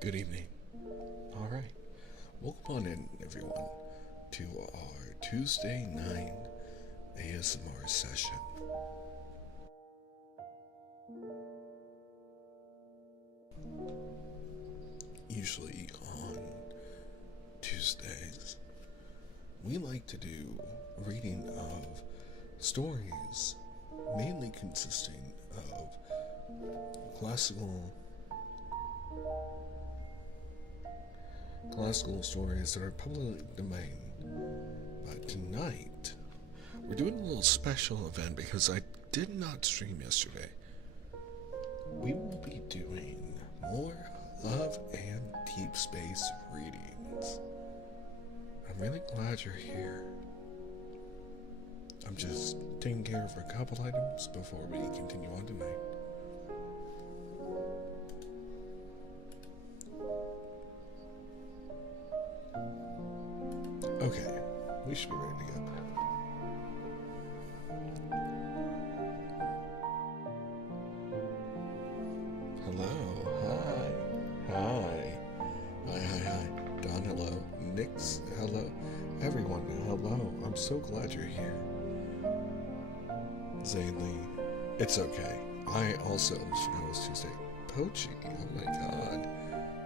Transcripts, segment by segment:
Good evening. Alright, welcome on in, everyone, to our Tuesday night ASMR session. Usually on Tuesdays, we like to do reading of stories, mainly consisting of classical stories that are public domain. But tonight, we're doing a little special event because I did not stream yesterday. We will be doing more Love and Deepspace readings. I'm really glad you're here. I'm just taking care of a couple items before we continue on tonight. Okay, we should be ready to go. Hello, hi. Hi. Don, hello. Nix, hello. Everyone, hello. I'm so glad you're here. Zanely, it's okay. I also forgot it was Tuesday. Pochi, oh my god.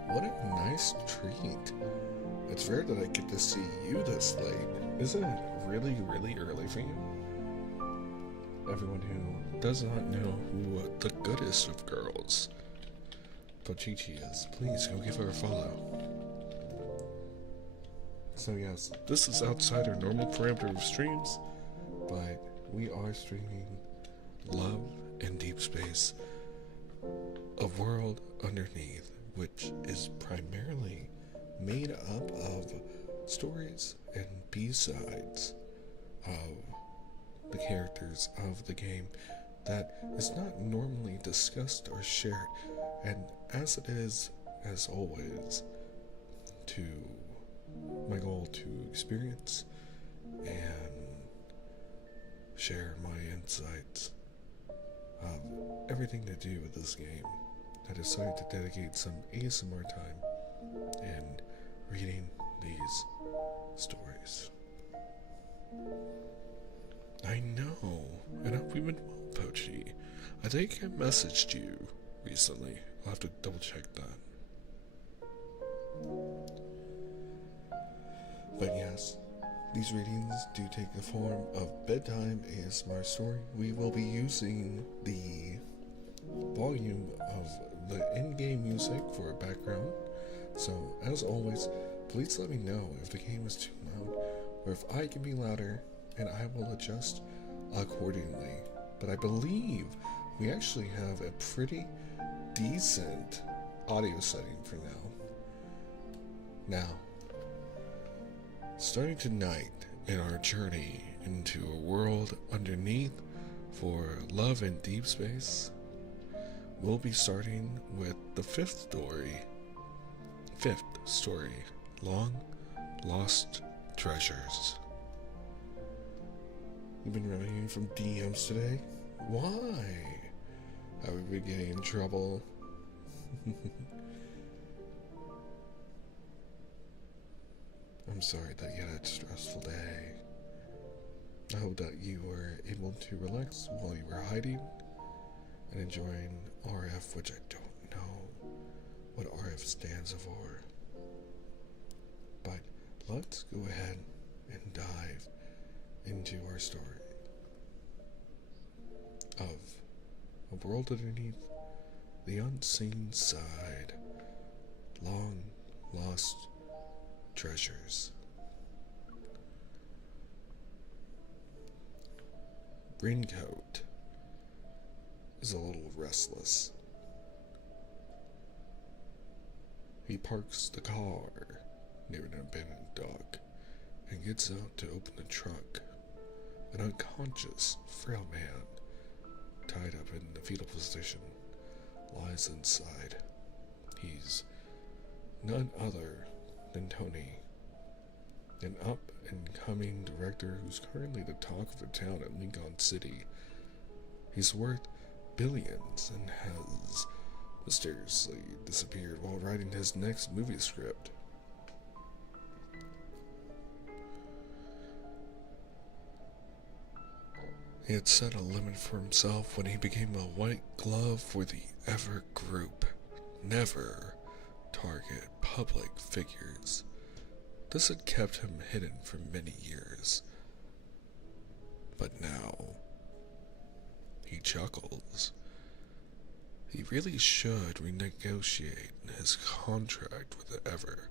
What a nice treat. It's rare that I get to see you this late. Isn't it really early for you? Everyone who does not know who the goodest of girls Pochichi is, please go give her a follow. So yes, this is outside our normal parameter of streams, but we are streaming Love and Deepspace, a world underneath, which is primarily made up of stories and B-sides of the characters of the game that is not normally discussed or shared, and as it is, as always, to my goal to experience and share my insights of everything to do with this game, I decided to dedicate some ASMR time and reading these stories. I know, and I hope you've been well, Pochi. I think I messaged you recently. I'll have to double check that. But yes, these readings do take the form of Bedtime ASMR story. We will be using the volume of the in-game music for a background. So, as always, please let me know if the game is too loud or if I can be louder, and I will adjust accordingly. But I believe we actually have a pretty decent audio setting for now. Starting tonight in our journey into a world underneath for Love and Deepspace, we'll be starting with the fifth story, Long Lost Treasures. You've been running from DMs today? Why? Have we been getting in trouble? I'm sorry that you had a stressful day. I hope that you were able to relax while you were hiding and enjoying RF, which I don't know what RF stands for. But let's go ahead and dive into our story of a world underneath the unseen side, long lost treasures. Raincoat is a little restless. He parks the car near an abandoned dock and gets out to open the trunk. An unconscious, frail man, tied up in the fetal position, lies inside. He's none other than Tony, an up-and-coming director who's currently the talk of the town in Lincoln City. He's worth billions and has mysteriously disappeared while writing his next movie script. He had set a limit for himself when he became a white glove for the Ever Group. Never target public figures. This had kept him hidden for many years. But now, he chuckles. He really should renegotiate his contract with Ever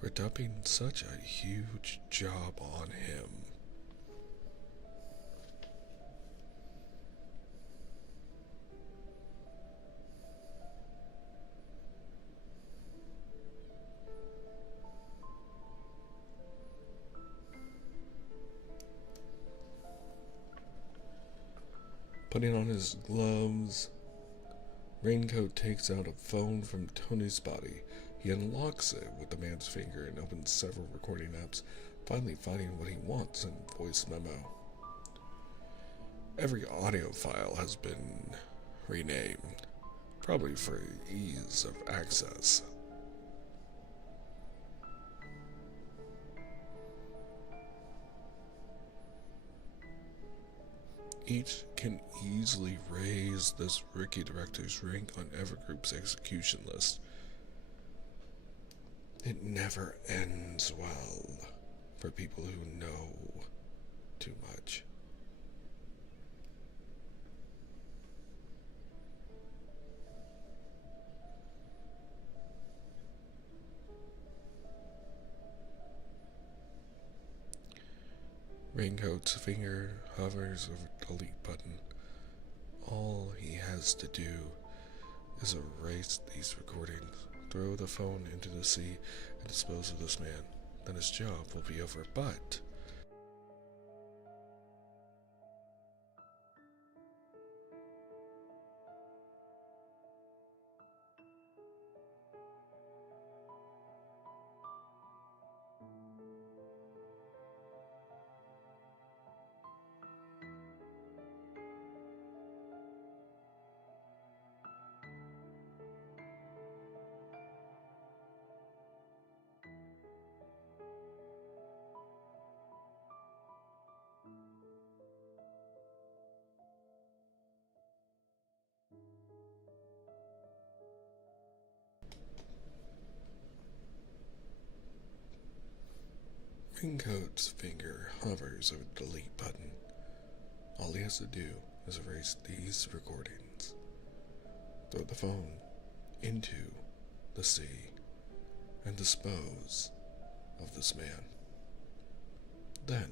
for dumping such a huge job on him. Putting on his gloves, Raincoat takes out a phone from Tony's body. He unlocks it with the man's finger and opens several recording apps, finally finding what he wants in voice memo. Every audio file has been renamed, probably for ease of access. Each can easily raise this rookie director's rank on Evergroup's execution list. It never ends well for people who know too much. Raincoat's finger hovers over the delete button. All he has to do is erase these recordings, throw the phone into the sea, and dispose of this man. Then his job will be over, but Raincoat's finger hovers over the delete button. All he has to do is erase these recordings, throw the phone into the sea, and dispose of this man. Then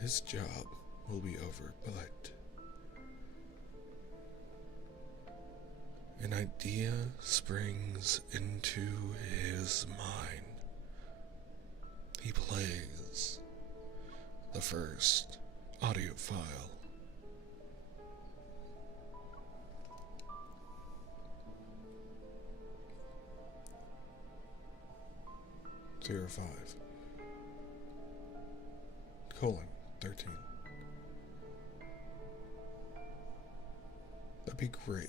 his job will be over, but an idea springs into his mind. He plays the first audio file. Zero 05 colon 13. That'd be great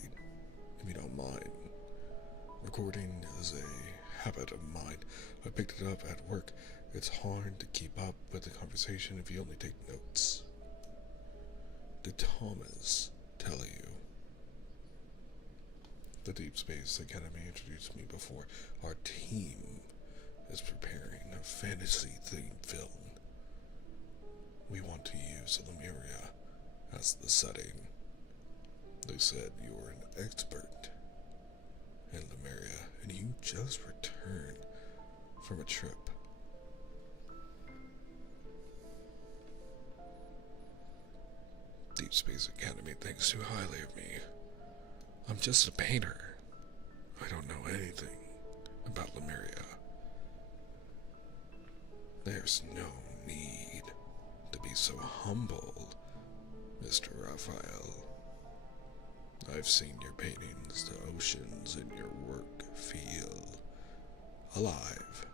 if you don't mind. Recording is a habit of mine. I picked it up at work. It's hard to keep up with the conversation if you only take notes. Did Thomas tell you? The Deep Space Academy introduced me before. Our team is preparing a fantasy-themed film. We want to use Lemuria as the setting. They said you were an expert in Lemuria, and you just returned from a trip. Deep Space Academy thinks too highly of me. I'm just a painter. I don't know anything about Lemuria. There's no need to be so humble, Mr. Raphael. I've seen your paintings. The oceans in your work feel alive.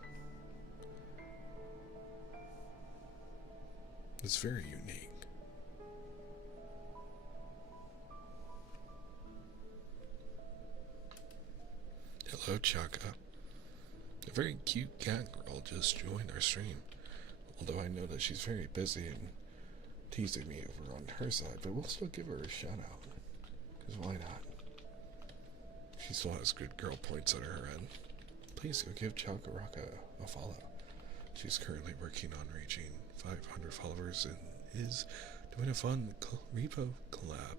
It's very unique. Hello, Chaka. A very cute cat girl just joined our stream. Although I know that she's very busy and teasing me over on her side, but we'll still give her a shout out. Because why not? She still has good girl points on her end. Please go give Chakaraka a follow. She's currently working on reaching 500 followers and is doing a fun repo collab.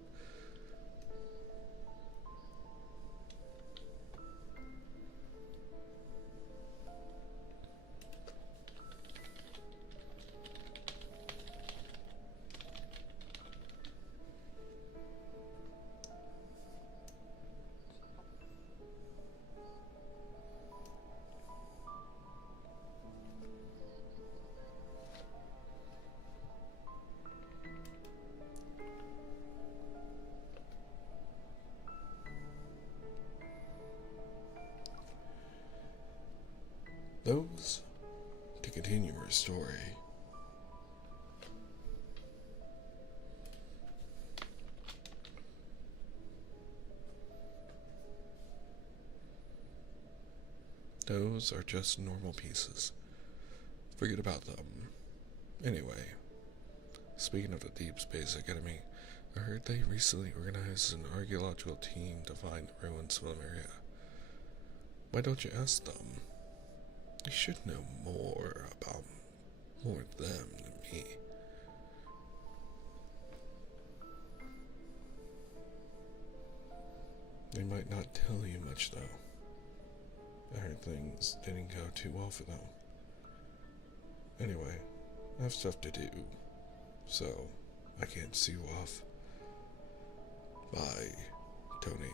Those, to continue her story, those are just normal pieces. Forget about them. Anyway, speaking of the Deep Space Academy, I heard they recently organized an archaeological team to find the ruins of Lemuria. Why don't you ask them? They should know more about more of them than me. They might not tell you much, though. I heard things didn't go too well for them. Anyway, I have stuff to do, so I can't see you off. Bye, Tony.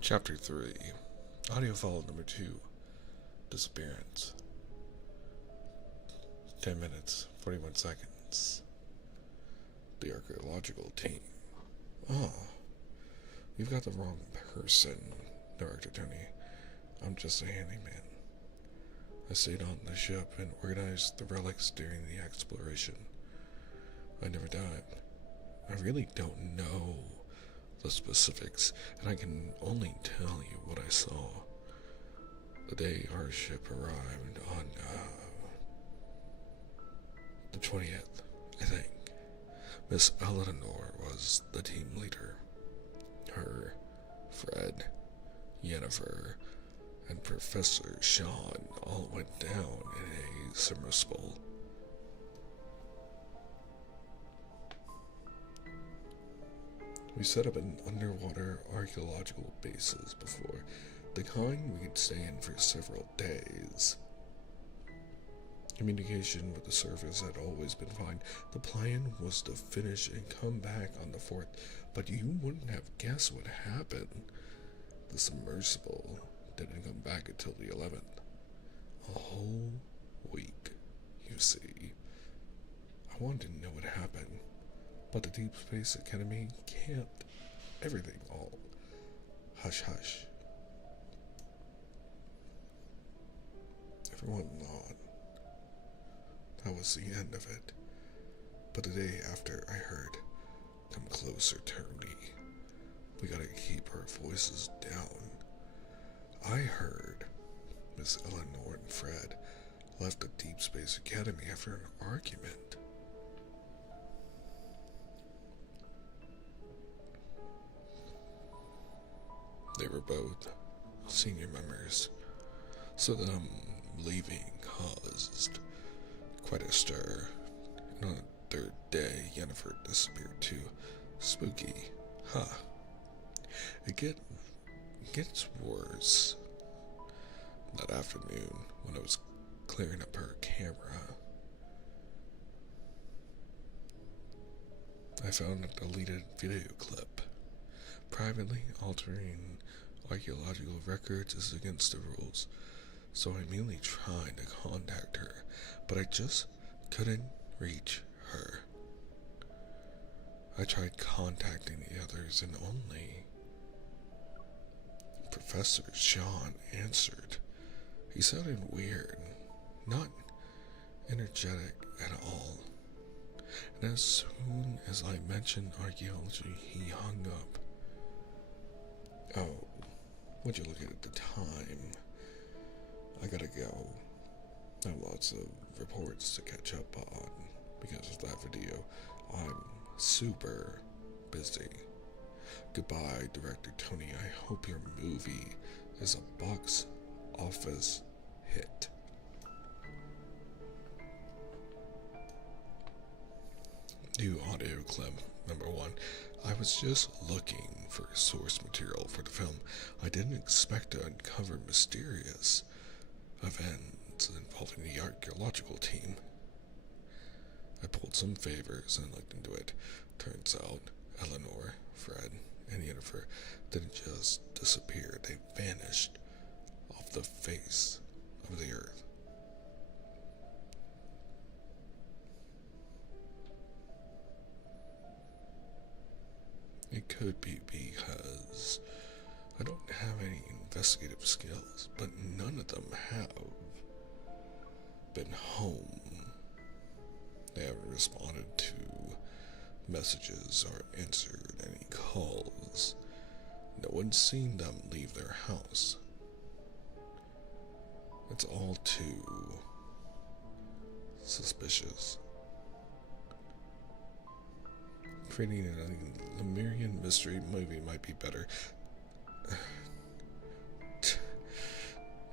Chapter 3, Audio File number 2, Disappearance. 10 minutes, 41 seconds. The archaeological team. Oh, you've got the wrong person, Director Tony. I'm just a handyman. I stayed on the ship and organized the relics during the exploration. I never died. I really don't know the specifics, and I can only tell you what I saw. The day our ship arrived on, the 20th, I think. Miss Eleanor was the team leader. Her, Fred, Yennefer, and Professor Sean all went down in a submersible. We set up an underwater archaeological bases before, the kind we could stay in for several days. Communication with the surface had always been fine. The plan was to finish and come back on the 4th, but you wouldn't have guessed what happened. The submersible didn't come back until the 11th. A whole week, you see. I wanted to know what happened. But the Deep Space Academy kept everything all hush-hush. Everyone thought that was the end of it. But the day after, I heard, "Come closer, Tony. We gotta keep our voices down." I heard Miss Eleanor and Fred left the Deep Space Academy after an argument. They were both senior members, so them leaving caused quite a stir. And on the 3rd day, Yennefer disappeared too. Spooky, huh? It gets worse. That afternoon, when I was clearing up her camera, I found a deleted video clip. Privately altering archaeological records is against the rules, so I immediately tried to contact her, but I just couldn't reach her. I tried contacting the others and only Professor Sean answered. He sounded weird, not energetic at all. And as soon as I mentioned archaeology, he hung up. Oh, would you look at the time? I gotta go. I have lots of reports to catch up on because of that video. I'm super busy. Goodbye, Director Tony. I hope your movie is a box office hit. New audio clip number 1. I was just looking for source material for the film. I didn't expect to uncover mysterious events involving the archaeological team. I pulled some favors and looked into it. Turns out Eleanor, Fred, and Yennefer didn't just disappear. They vanished off the face of the earth. It could be because I don't have any investigative skills, but none of them have been home. They haven't responded to messages or answered any calls. No one's seen them leave their house. It's all too suspicious. Creating a Lemurian mystery movie might be better.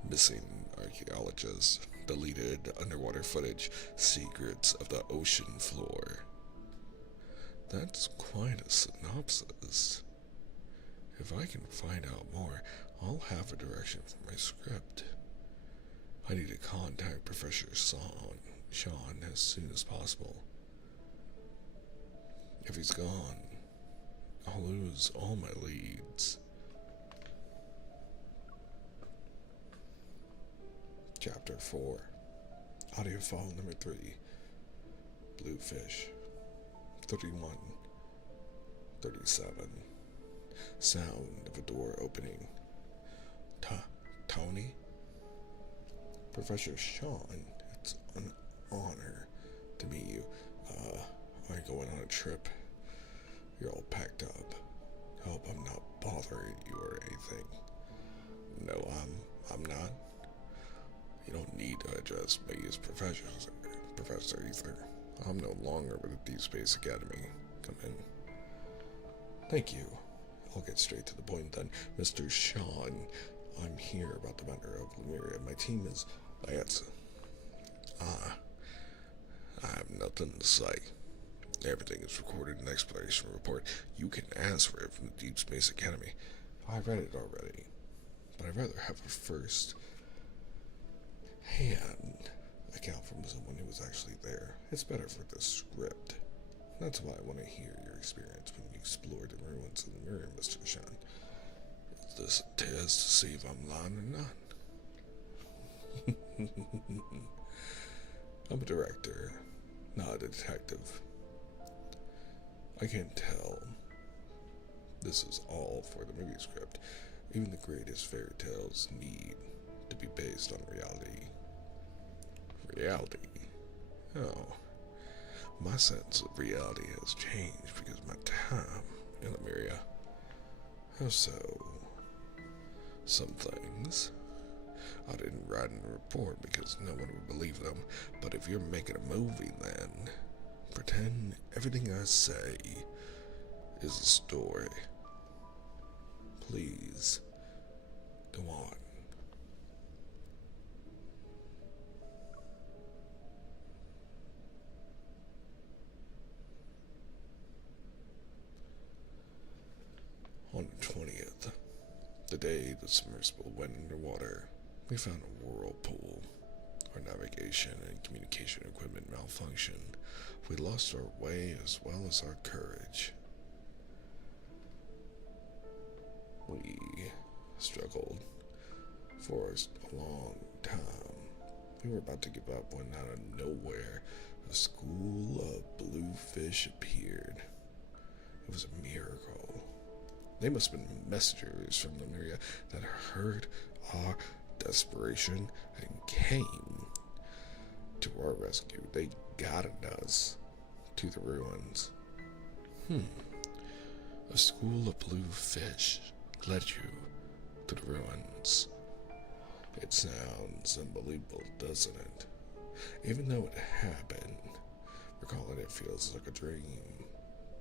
Missing archaeologists, deleted underwater footage, secrets of the ocean floor. That's quite a synopsis. If I can find out more, I'll have a direction for my script. I need to contact Professor Sean as soon as possible. If he's gone, I'll lose all my leads. Chapter 4. Audio file number 3. Bluefish. 31. 37. Sound of a door opening. Tony? Professor Sean, it's an honor to meet you. Are you going on a trip? You're all packed up. Hope I'm not bothering you or anything. No, I'm not. You don't need to address me as Professor Ether. I'm no longer with the Deep Space Academy. Come in. Thank you. I'll get straight to the point then. Mr. Sean, I'm here about the matter of Lemuria. My team is... I have nothing to say. Everything is recorded in the exploration report. You can ask for it from the Deep Space Academy. I read it already, but I'd rather have a first-hand account from someone who was actually there. It's better for the script. That's why I want to hear your experience when you explored the ruins of the Lemuria, Mr. Sean. Is this a test to see if I'm lying or not? I'm a director, not a detective. I can't tell. This is all for the movie script. Even the greatest fairy tales need to be based on reality. Reality? Oh. My sense of reality has changed because of my time in Lemuria. How so? Some things I didn't write in the report because no one would believe them, but if you're making a movie then, pretend everything I say is a story. Please, go on. On the 20th, the day the submersible went underwater, we found a whirlpool. Our navigation and communication equipment malfunctioned. We lost our way as well as our courage. We struggled for a long time. We were about to give up when out of nowhere, a school of blue fish appeared. It was a miracle. They must have been messengers from Lemuria that heard our desperation and came to our rescue. They guided us to the ruins. A school of blue fish led you to the ruins. It sounds unbelievable, doesn't it? Even though it happened, recalling it feels like a dream.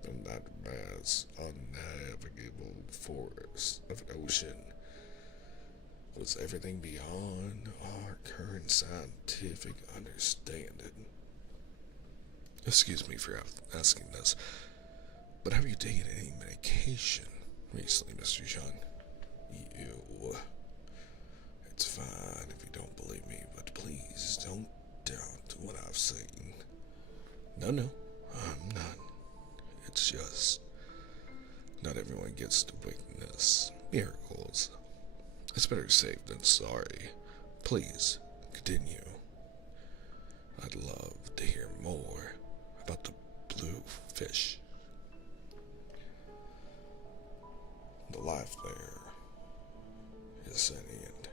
And that vast, unnavigable forest of an ocean was everything beyond our current scientific understanding. Excuse me for asking this, but have you taken any medication recently, Mr. John? You. It's fine if you don't believe me, but please don't doubt what I've seen. No, I'm not. It's just not everyone gets to witness miracles. It's better safe than sorry. Please, continue. I'd love to hear more about the blue fish. The life there is sentient.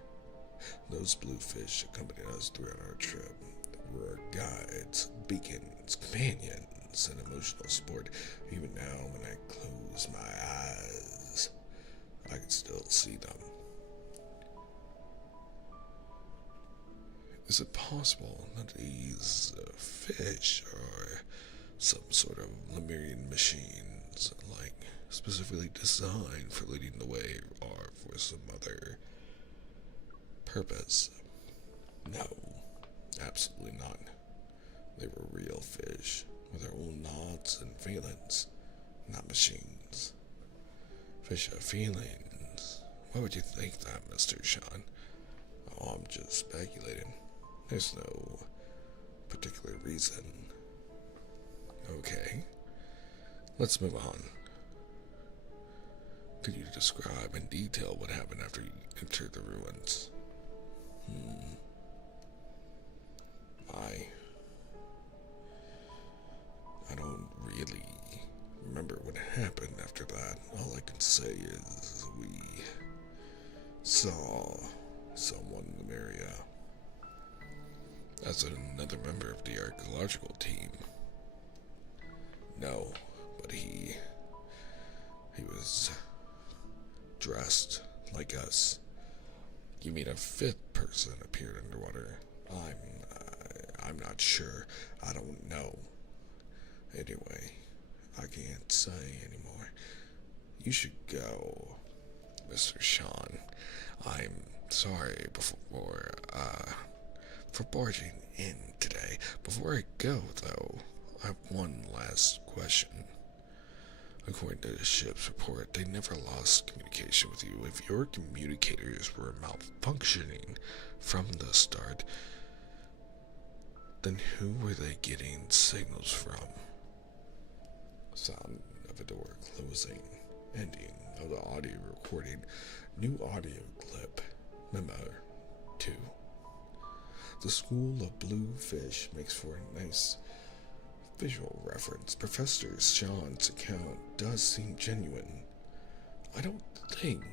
Those blue fish accompanied us throughout our trip. They were our guides, beacons, companions, and emotional support. Even now, when I close my eyes, I can still see them. Is it possible that these fish are some sort of Lemurian machines, like specifically designed for leading the way, or for some other purpose? No, absolutely not. They were real fish with their own thoughts and feelings, not machines. Fish have feelings. Why would you think that, Mr. Sean? Oh, I'm just speculating. There's no particular reason. Okay, let's move on. Could you describe in detail what happened after you entered the ruins? I don't really remember what happened after that. All I can say is we saw someone in the area as another member of the archaeological team. No, but he was dressed like us. You mean a fifth person appeared underwater? I'm not sure. I don't know. Anyway, I can't say anymore. You should go, Mr. Sean. I'm sorry for barging in today. Before I go, though, I have one last question. According to the ship's report, they never lost communication with you. If your communicators were malfunctioning from the start, then who were they getting signals from? Sound of a door closing. Ending of the audio recording. New audio clip. Memo 2. The school of blue fish makes for a nice visual reference. Professor Sean's account does seem genuine. I don't think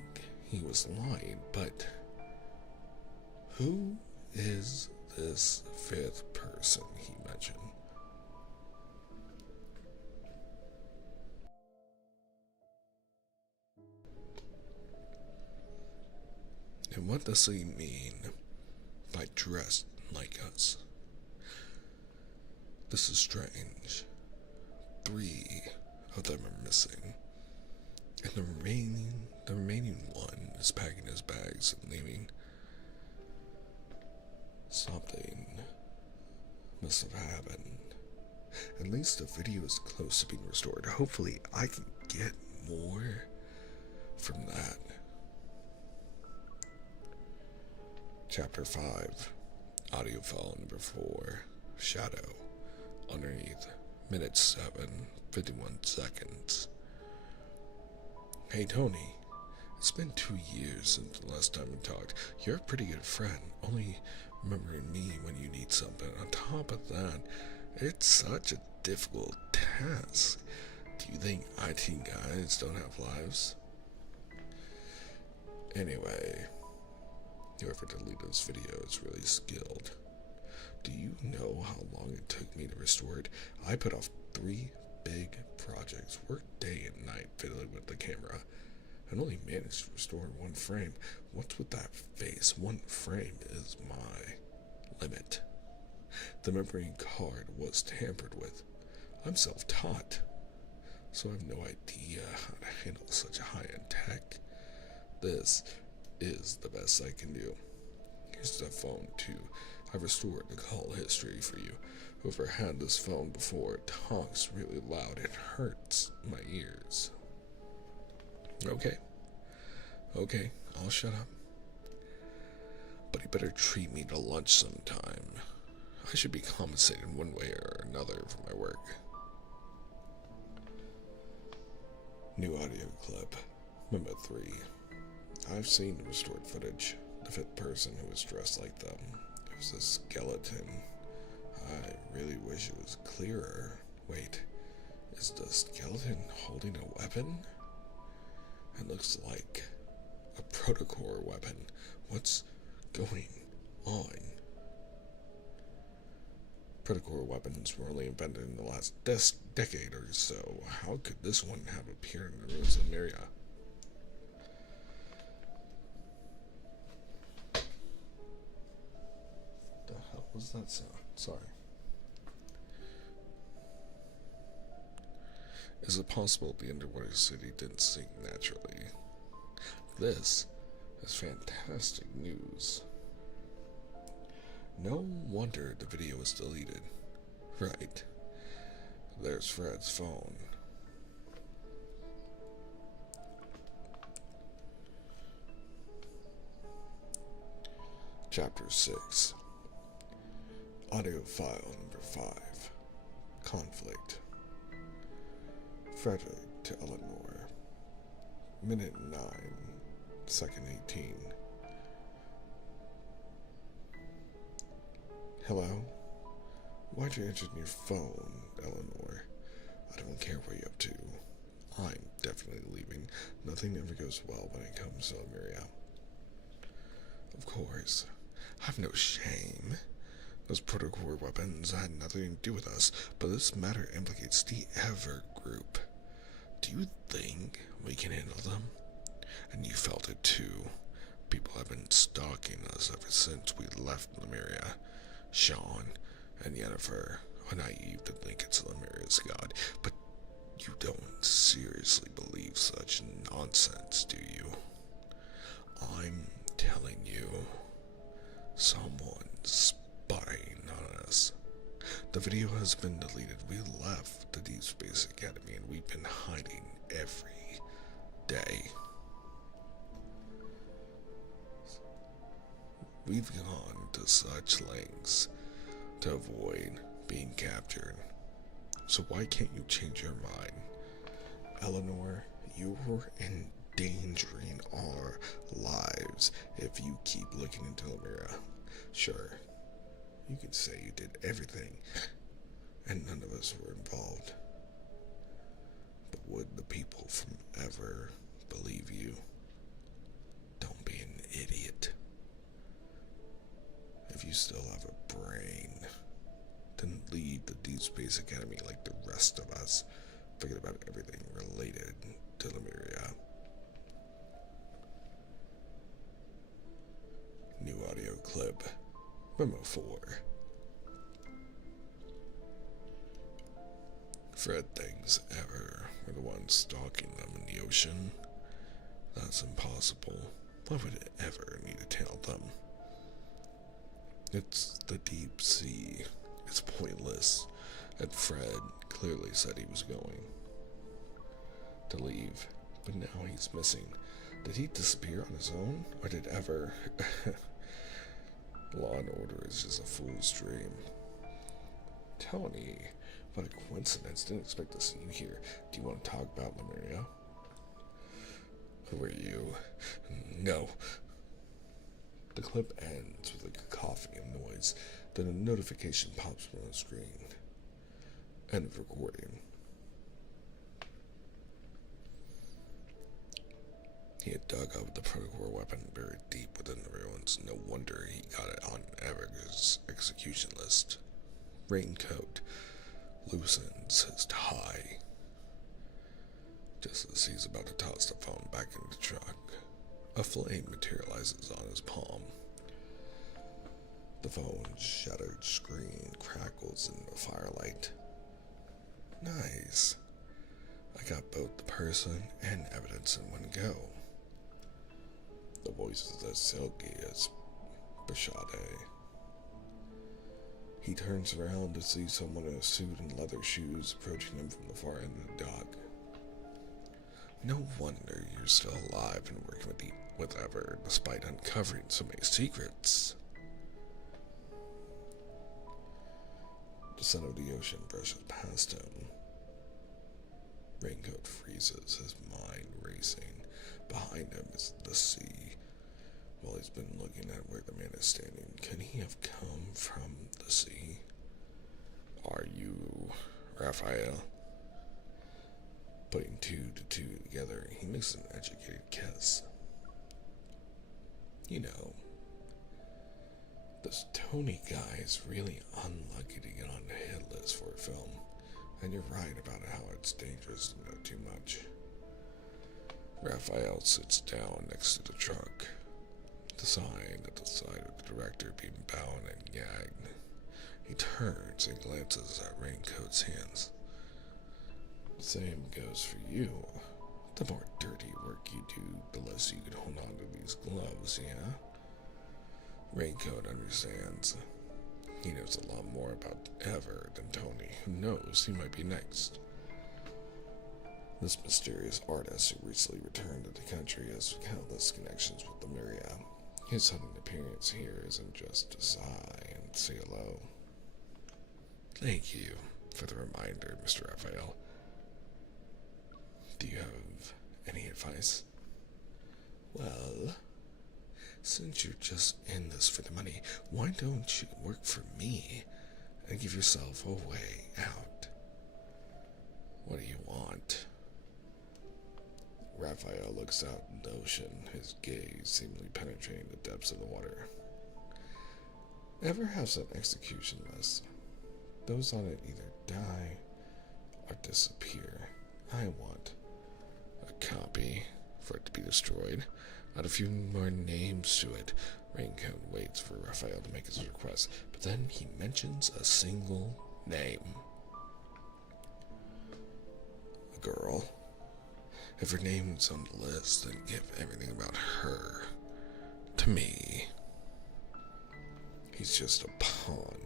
he was lying, but who is this fifth person he mentioned? And what does he mean by dressed like us? This is strange. 3 of them are missing. And the remaining one is packing his bags and leaving. Something must have happened. At least the video is close to being restored. Hopefully I can get more from that. Chapter 5. Audio file number 4. Shadow. Underneath. Minute 7:51 seconds. Hey Tony, it's been 2 years since the last time we talked. You're a pretty good friend, only remembering me when you need something. On top of that, it's such a difficult task Do you think IT guys don't have lives? Anyway, whoever deleted this video is really skilled. Do you know how long it took me to restore it? I put off 3 big projects, worked day and night fiddling with the camera, and only managed to restore 1 frame. What's with that face? 1 frame is my limit. The memory card was tampered with. I'm self-taught, so I have no idea how to handle such a high-end tech. This is the best I can do. Here's the phone too. I restored the call history for you. Whoever had this phone before talks really loud and hurts my ears. Okay, I'll shut up. But you better treat me to lunch sometime. I should be compensated one way or another for my work. New audio clip. Memo 3. I've seen the restored footage. The 5th person who was dressed like them. It was a skeleton. I really wish it was clearer. Wait, is the skeleton holding a weapon? It looks like a protocore weapon. What's going on? Protocore weapons were only invented in the last decade or so. How could this one have appeared in the ruins of Lemuria? The hell was that sound? Sorry. Is it possible the underwater city didn't sink naturally? This is fantastic news. No wonder the video was deleted. Right. There's Fred's phone. Chapter 6. Audio file number 5. Conflict. Frederick to Eleanor. Minute 9, second 18. Hello? Why'd you enter your phone, Eleanor? I don't care what you're up to. I'm definitely leaving. Nothing ever goes well when it comes to Lemuria. Of course. I've no shame. Those protocore weapons had nothing to do with us, but this matter implicates the Ever Group. Do you think we can handle them? And you felt it too. People have been stalking us ever since we left Lemuria. Sean and Yennefer are naive to think it's Lemuria's god, but you don't seriously believe such nonsense, do you? I'm telling you, someone's spying on us. The video has been deleted. We left the Deep Space Academy and we've been hiding every day. We've gone to such lengths to avoid being captured. So why can't you change your mind? Eleanor, you're endangering our lives if you keep looking into Lemuria. Sure, you can say you did everything and none of us were involved. But would the people from Ever believe you? Don't be an idiot. If you still have a brain, then leave the Deep Space Academy like the rest of us. Forget about everything related to Lemuria. New audio clip. Memo 4. Fred thinks Ever were the ones stalking them in the ocean. That's impossible. Why would it ever need to tell them? It's the deep sea. It's pointless. And Fred clearly said he was going to leave, but now he's missing. Did he disappear on his own, or did Ever? Law and Order is just a fool's dream. Tony, what a coincidence. Didn't expect to see you here. Do you want to talk about Lemuria? Who are you? No. The clip ends with a cacophony of noise. Then a notification pops on the screen. End of recording. He had dug up the proto-war weapon buried deep within the ruins. No wonder he got it on Ever's execution list. Raincoat loosens his tie. Just as he's about to toss the phone back in the truck, a flame materializes on his palm. The phone's shattered screen crackles in the firelight. Nice. I got both the person and evidence in one go. The voice is as silky as Bashade. He turns around to see someone in a suit and leather shoes approaching him from the far end of the dock. No wonder you're still alive and working with Ever, despite uncovering so many secrets. The son of the ocean brushes past him. Raincoat freezes, his mind racing. Behind him is the sea. While he's been looking at where the man is standing, can he have come from the sea? Are you Raphael? Putting two to two together, he makes an educated guess. You know, this Tony guy is really unlucky to get on the hit list for a film. And you're right about how it's dangerous to know too much. Raphael sits down next to the truck. The sign at the side of the director being bound and gagged. He turns and glances at Raincoat's hands. The same goes for you. The more dirty work you do, the less you can hold on to these gloves, yeah? Raincoat understands. He knows a lot more about Ever than Tony, who knows he might be next. This mysterious artist who recently returned to the country has countless connections with the Myriad. His sudden appearance here isn't just to sigh and say hello. Thank you for the reminder, Mr. Raphael. Do you have any advice? Well, since you're just in this for the money, why don't you work for me and give yourself a way out? What do you want? Raphael looks out in the ocean, his gaze seemingly penetrating the depths of the water. Ever has an execution list. Those on it either die or disappear. I want a copy for it to be destroyed. Add a few more names to it. Raincoat waits for Raphael to make his request, but then he mentions a single name. A girl. If her name's on the list, then give everything about her to me. He's just a pawn.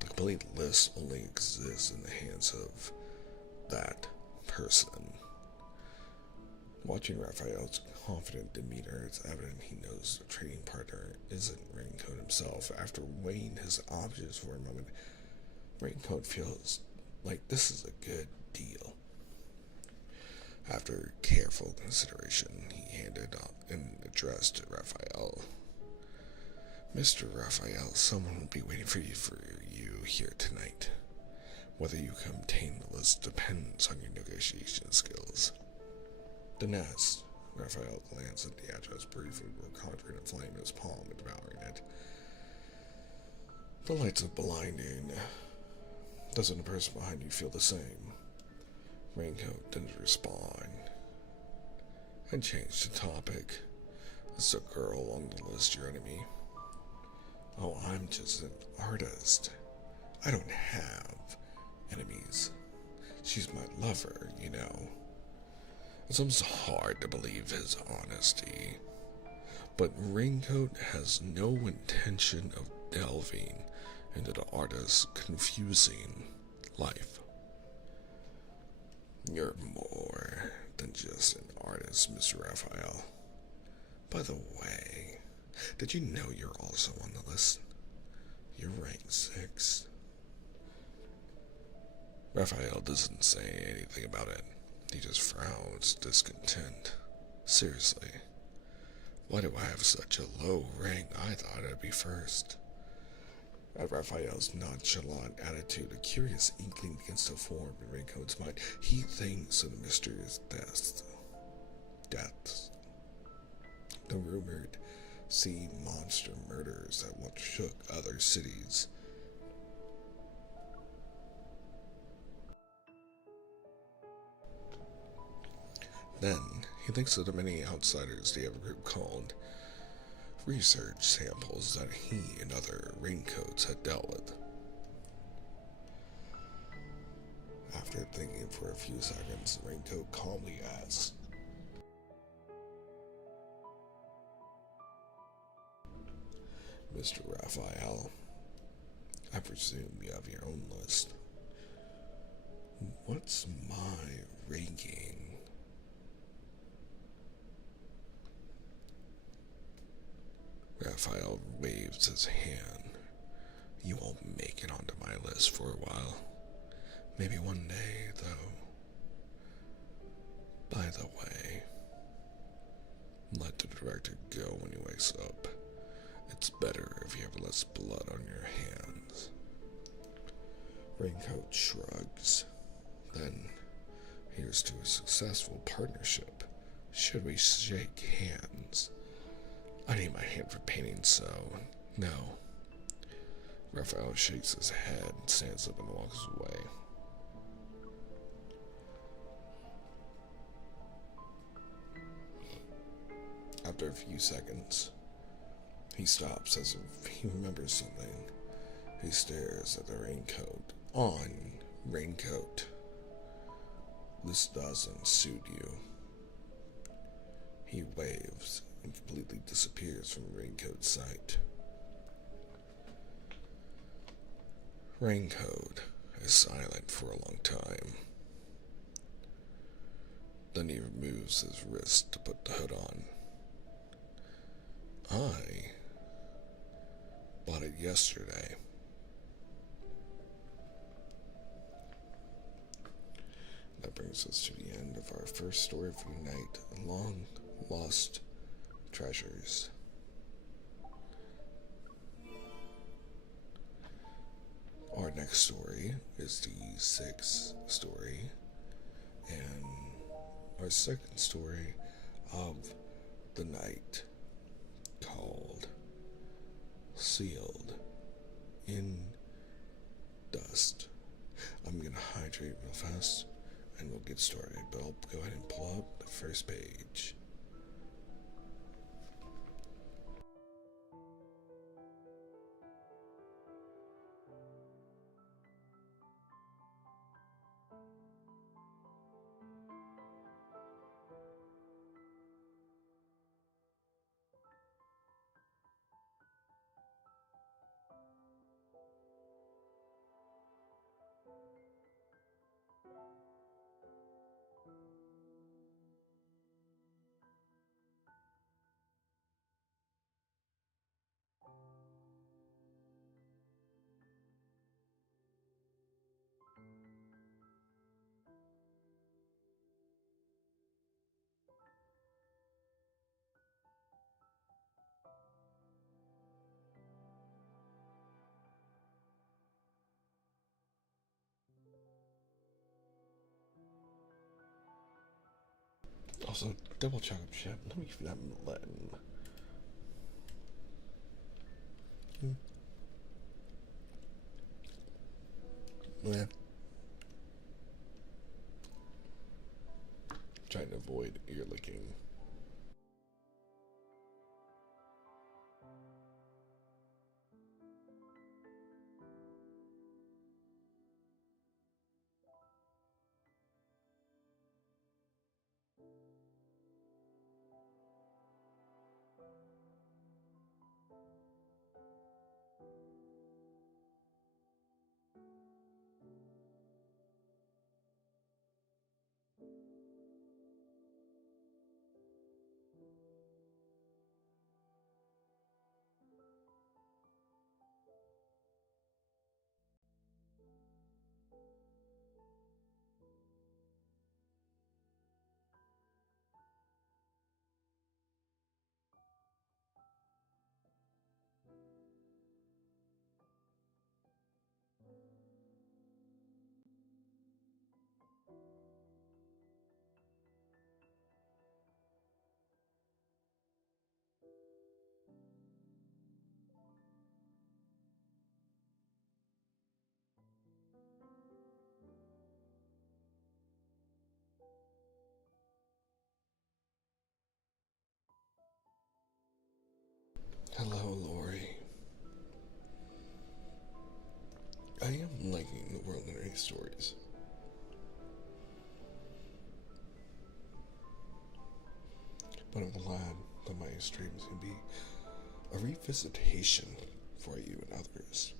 The complete list only exists in the hands of that person. Watching Raphael's confident demeanor, it's evident he knows the trading partner isn't Raincoat himself. After weighing his options for a moment, Raincoat feels like this is a good deal. After careful consideration, he handed up an address to Raphael. Mr. Raphael, someone will be waiting for you here tonight. Whether you can obtain the list depends on your negotiation skills. The nest. Raphael glanced at the address briefly before conjuring a flame in his palm and devouring it. The lights are blinding. Doesn't the person behind you feel the same? Raincoat didn't respond. I changed the topic. Is the girl on the list your enemy? Oh, I'm just an artist. I don't have enemies. She's my lover, you know. It's almost hard to believe his honesty. But Raincoat has no intention of delving into the artist's confusing life. You're more than just an artist, Mr. Raphael. By the way, did you know you're also on the list? You're ranked 6. Raphael doesn't say anything about it. He just frowns discontent. Seriously, why do I have such a low rank? I thought I'd be first. At Raphael's nonchalant attitude, a curious inkling begins to form in Raincoat's mind. He thinks of the mysterious deaths The rumored sea monster murders that once shook other cities. Then, he thinks of the many outsiders they have a group called research samples that he and other raincoats had dealt with. After thinking for a few seconds, the raincoat calmly asks, Mr. Raphael, I presume you have your own list. What's my ranking? Raphael waves his hand. You won't make it onto my list for a while. Maybe one day, though. By the way, let the director go when he wakes up. It's better if you have less blood on your hands. Raincoat shrugs. Then, here's to a successful partnership. Should we shake hands? I need my hand for painting, so no. Raphael shakes his head, stands up, and walks away. After a few seconds, he stops as if he remembers something. He stares at the raincoat. On raincoat. This doesn't suit you. He waves and completely disappears from Raincoat's sight. Raincoat is silent for a long time. Then he removes his wrist to put the hood on. I bought it yesterday. That brings us to the end of our first story for the night, Long Lost Treasures. Our next story is the sixth story, and our second story of the night, called Sealed in Dust. I'm gonna hydrate real fast and we'll get started, but I'll go ahead and pull up the first page. Also, double check up shit. Let me give that letting. Yeah. Trying to avoid ear licking. Hello, Lori. I am liking the world underneath stories. But I'm glad that my streams can be a revisitation for you and others.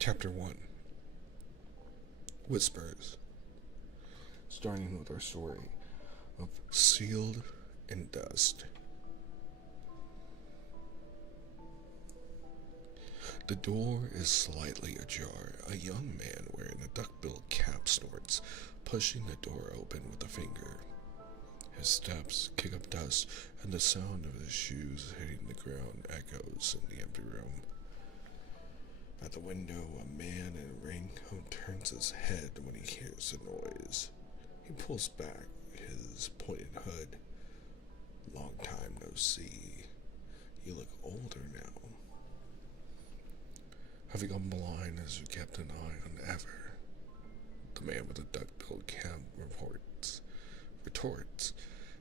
Chapter 1, Whispers. Starting with our story of Sealed in Dust. The door is slightly ajar. A young man wearing a duck-billed cap snorts, pushing the door open with a finger. His steps kick up dust, and the sound of his shoes hitting the ground echoes in the empty room. At the window, a man in a raincoat turns his head when he hears the noise. He pulls back his pointed hood. Long time no see. You look older now. Have you gone blind as you kept an eye on ever? The man with the duck-billed cap retorts.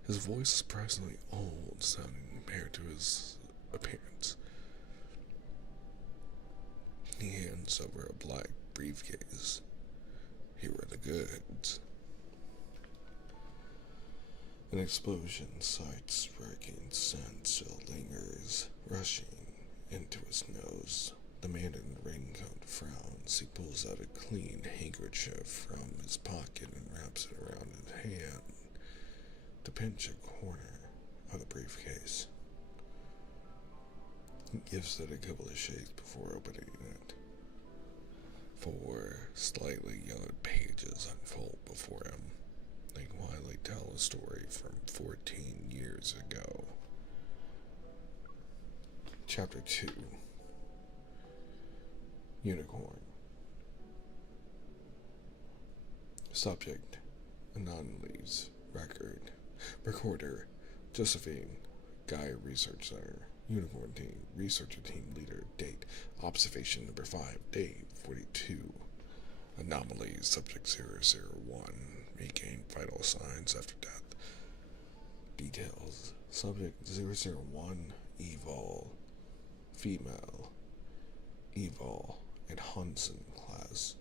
His voice is surprisingly old sounding compared to his appearance. He hands over a black briefcase. Here are the goods. An explosion sights sparking scent still lingers, rushing into his nose. The man in the raincoat frowns. He pulls out a clean handkerchief from his pocket and wraps it around his hand to pinch a corner of the briefcase. He gives it a couple of shakes before opening it. 4 slightly yellowed pages unfold before him. They quietly tell a story from 14 years ago. Chapter 2, Unicorn. Subject, Anomalies Record. Recorder, Josephine, Gaia Research Center. Unicorn Team, Researcher Team Leader. Date, Observation number 5, Day 42. Anomalies, Subject 001. Regain vital signs after death. Details, Subject 001, Evol, Female, Evol, and Hansen class.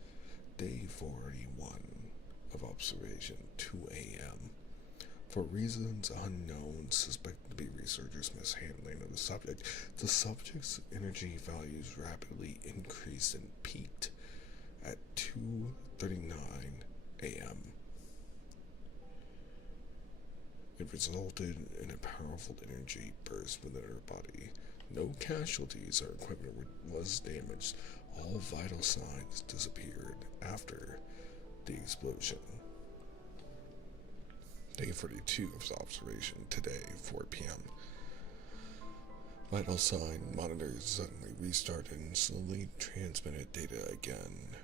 Day 41 of observation, 2 a.m. For reasons unknown, suspected to be researchers' mishandling of the subject's energy values rapidly increased and peaked at 2:39 a.m. It resulted in a powerful energy burst within her body. No casualties or equipment was damaged. All vital signs disappeared after the explosion. Day 42 of observation, today, 4 p.m. Vital sign monitors suddenly restarted and slowly transmitted data again.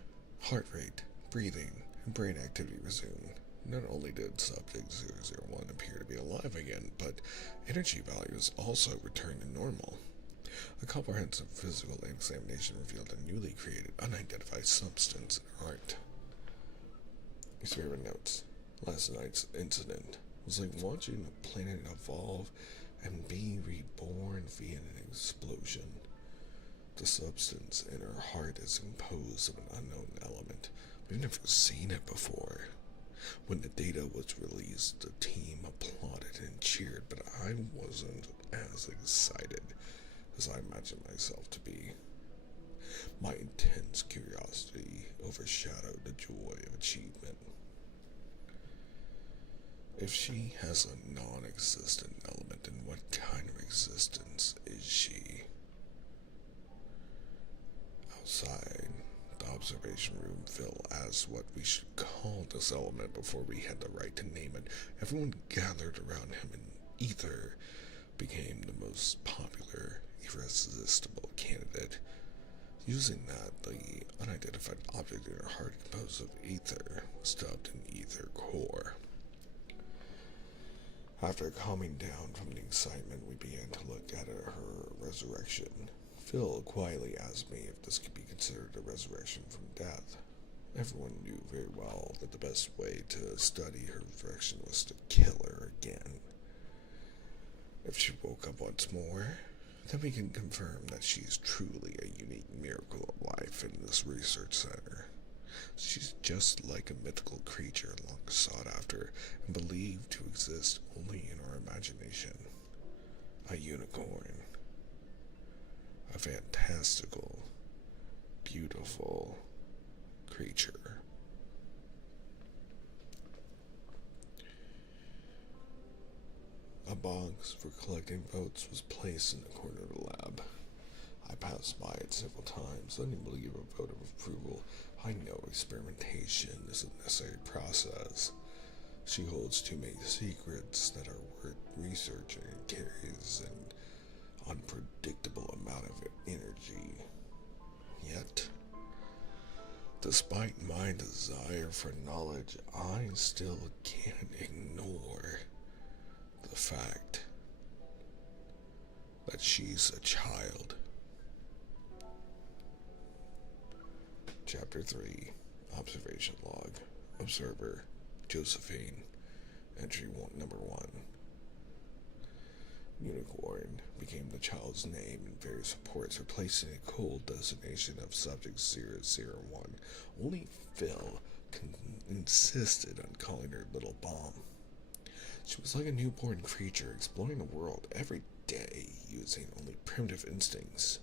Heart rate, breathing, and brain activity resumed. Not only did Subject 001 appear to be alive again, but energy values also returned to normal. A comprehensive physical examination revealed a newly created, unidentified substance in her heart. Experiment notes. Last night's incident was like watching a planet evolve and be reborn via an explosion. The substance in her heart is composed of an unknown element. We've never seen it before. When the data was released, the team applauded and cheered, but I wasn't as excited as I imagined myself to be. My intense curiosity overshadowed the joy of achievement. If she has a non-existent element, then what kind of existence is she? Outside the observation room, Phil asked what we should call this element before we had the right to name it. Everyone gathered around him, and Ether became the most popular, irresistible candidate. Using that, the unidentified object in her heart composed of ether was dubbed an ether core. After calming down from the excitement, we began to look at her resurrection. Phil quietly asked me if this could be considered a resurrection from death. Everyone knew very well that the best way to study her resurrection was to kill her again. If she woke up once more, then we can confirm that she's truly a unique miracle of life in this research center. She's just like a mythical creature long sought after and believed to exist only in our imagination. A unicorn. A fantastical, beautiful creature. A box for collecting votes was placed in the corner of the lab. I passed by it several times, unable to give a vote of approval. I know experimentation is a necessary process. She holds too many secrets that are worth researching and carries an unpredictable amount of energy. Yet, despite my desire for knowledge, I still can't ignore the fact that she's a child. Chapter 3, Observation Log. Observer, Josephine. Entry number 1. Unicorn became the child's name, and various reports replacing a cold designation of Subject 001. Only Phil insisted on calling her Little Bomb. She was like a newborn creature exploring the world every day using only primitive instincts.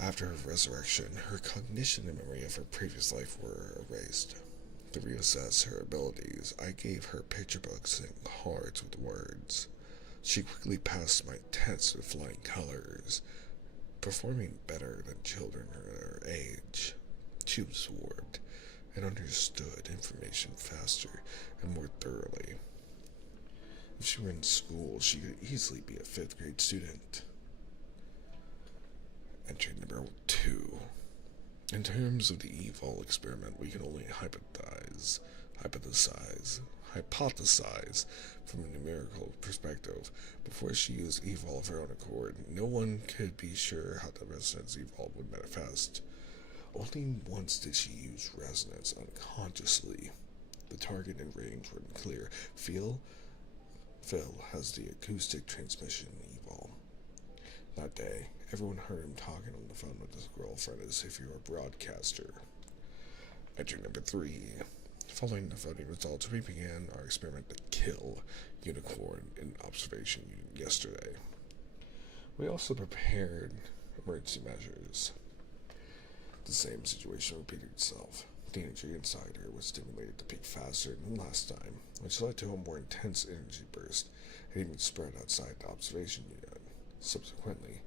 After her resurrection, her cognition and memory of her previous life were erased. To reassess her abilities, I gave her picture books and cards with words. She quickly passed my test with flying colors, performing better than children her age. She absorbed and understood information faster and more thoroughly. If she were in school, she could easily be a 5th grade student. Entry number 2. In terms of the eVol experiment, we can only hypothesize from a numerical perspective. Before she used eVol of her own accord, no one could be sure how the resonance eVol would manifest. Only once did she use resonance unconsciously. The target and range were unclear. Phil has the acoustic transmission eVol. That day, everyone heard him talking on the phone with his girlfriend as if he were a broadcaster. Entry number 3. Following the voting results, we began our experiment to kill Unicorn in observation unit yesterday. We also prepared emergency measures. The same situation repeated itself. The energy inside her was stimulated to peak faster than last time, which led to a more intense energy burst. It even spread outside the observation unit. Subsequently,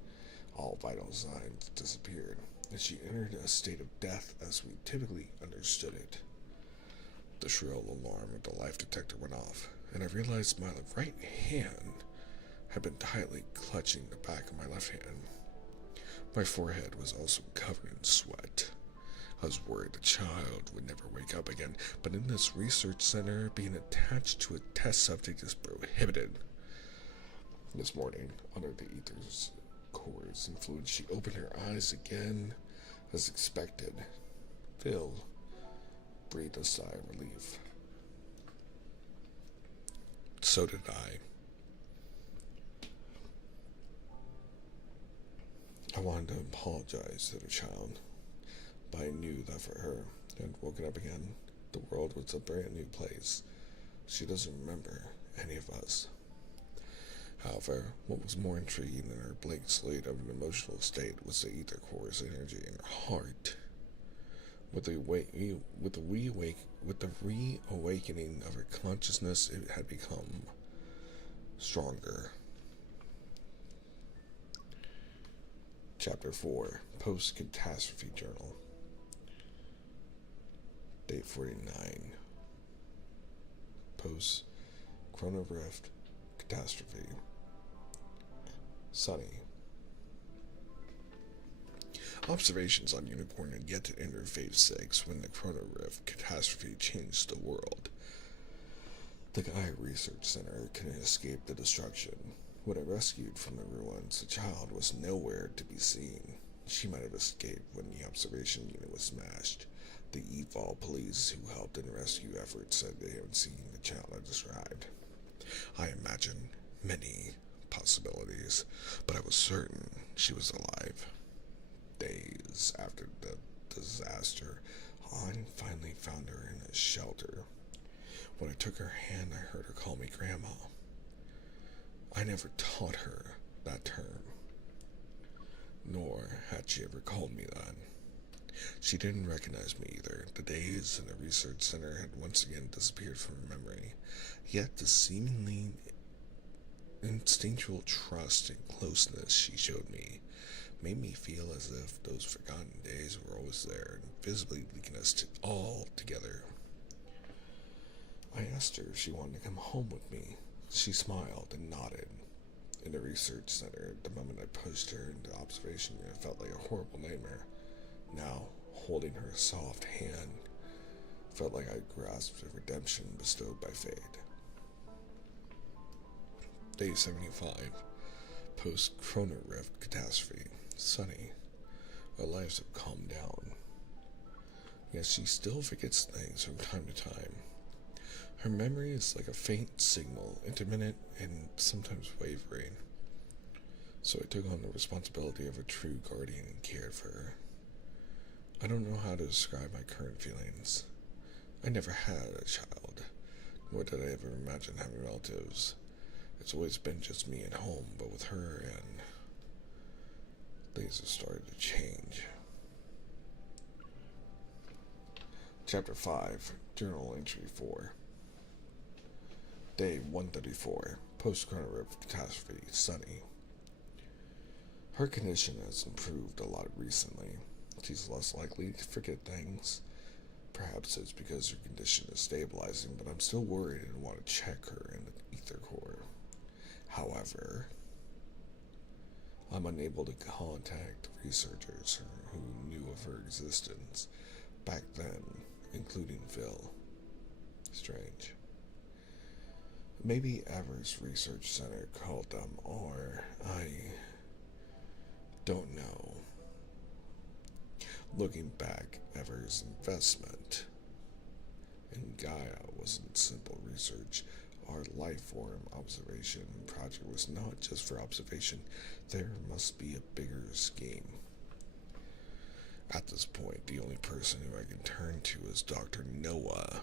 all vital signs disappeared, and she entered a state of death as we typically understood it. The shrill alarm of the life detector went off, and I realized my right hand had been tightly clutching the back of my left hand. My forehead was also covered in sweat. I was worried the child would never wake up again, but in this research center, being attached to a test subject is prohibited. This morning, under the ether's core's influence, she opened her eyes again, as expected. Phil breathed a sigh of relief. So did I. I wanted to apologize to the child, but I knew that for her, I had woken up again. The world was a brand new place. She doesn't remember any of us. However, what was more intriguing than her blank slate of an emotional state was the ether core's energy in her heart. With the reawakening of her consciousness, it had become stronger. Chapter 4, Post-Catastrophe Journal. Day 49. Post-Chrono Rift Catastrophe. Sunny. Observations on Unicorn had yet to enter Phase 6 when the Chrono Rift catastrophe changed the world. The Gaia Research Center couldn't escape the destruction. When it rescued from the ruins, the child was nowhere to be seen. She might have escaped when the observation unit was smashed. The EVOL police who helped in rescue efforts said they haven't seen the child I described. I imagined many possibilities, but I was certain she was alive. Days after the disaster, I finally found her in a shelter. When I took her hand, I heard her call me Grandma. I never taught her that term, nor had she ever called me that. She didn't recognize me either. The days in the research center had once again disappeared from her memory, yet the seemingly instinctual trust and closeness she showed me made me feel as if those forgotten days were always there and visibly linking us all together. I asked her if she wanted to come home with me. She smiled and nodded. In the research center, the moment I pushed her into observation unit, it felt like a horrible nightmare. Now, holding her soft hand, felt like I grasped the redemption bestowed by fate. Day 75. Post-Chrono Rift Catastrophe. Sunny. Our lives have calmed down. Yet she still forgets things from time to time. Her memory is like a faint signal, intermittent and sometimes wavering. So I took on the responsibility of a true guardian and cared for her. I don't know how to describe my current feelings. I never had a child, nor did I ever imagine having relatives. It's always been just me at home, but with her and things have started to change. Chapter 5, Journal Entry 4. Day 134, Post-Chrono Rift Catastrophe, Sunny. Her condition has improved a lot recently. She's less likely to forget things. Perhaps it's because her condition is stabilizing, but I'm still worried and want to check her in the ether core. However, I'm unable to contact researchers who knew of her existence back then, including Phil. Strange. Maybe Ever's research center called them, or I don't know. Looking back, Ever's investment in Gaia wasn't simple research. Our life form observation project was not just for observation. There must be a bigger scheme. At this point, the only person who I can turn to is Dr. Noah.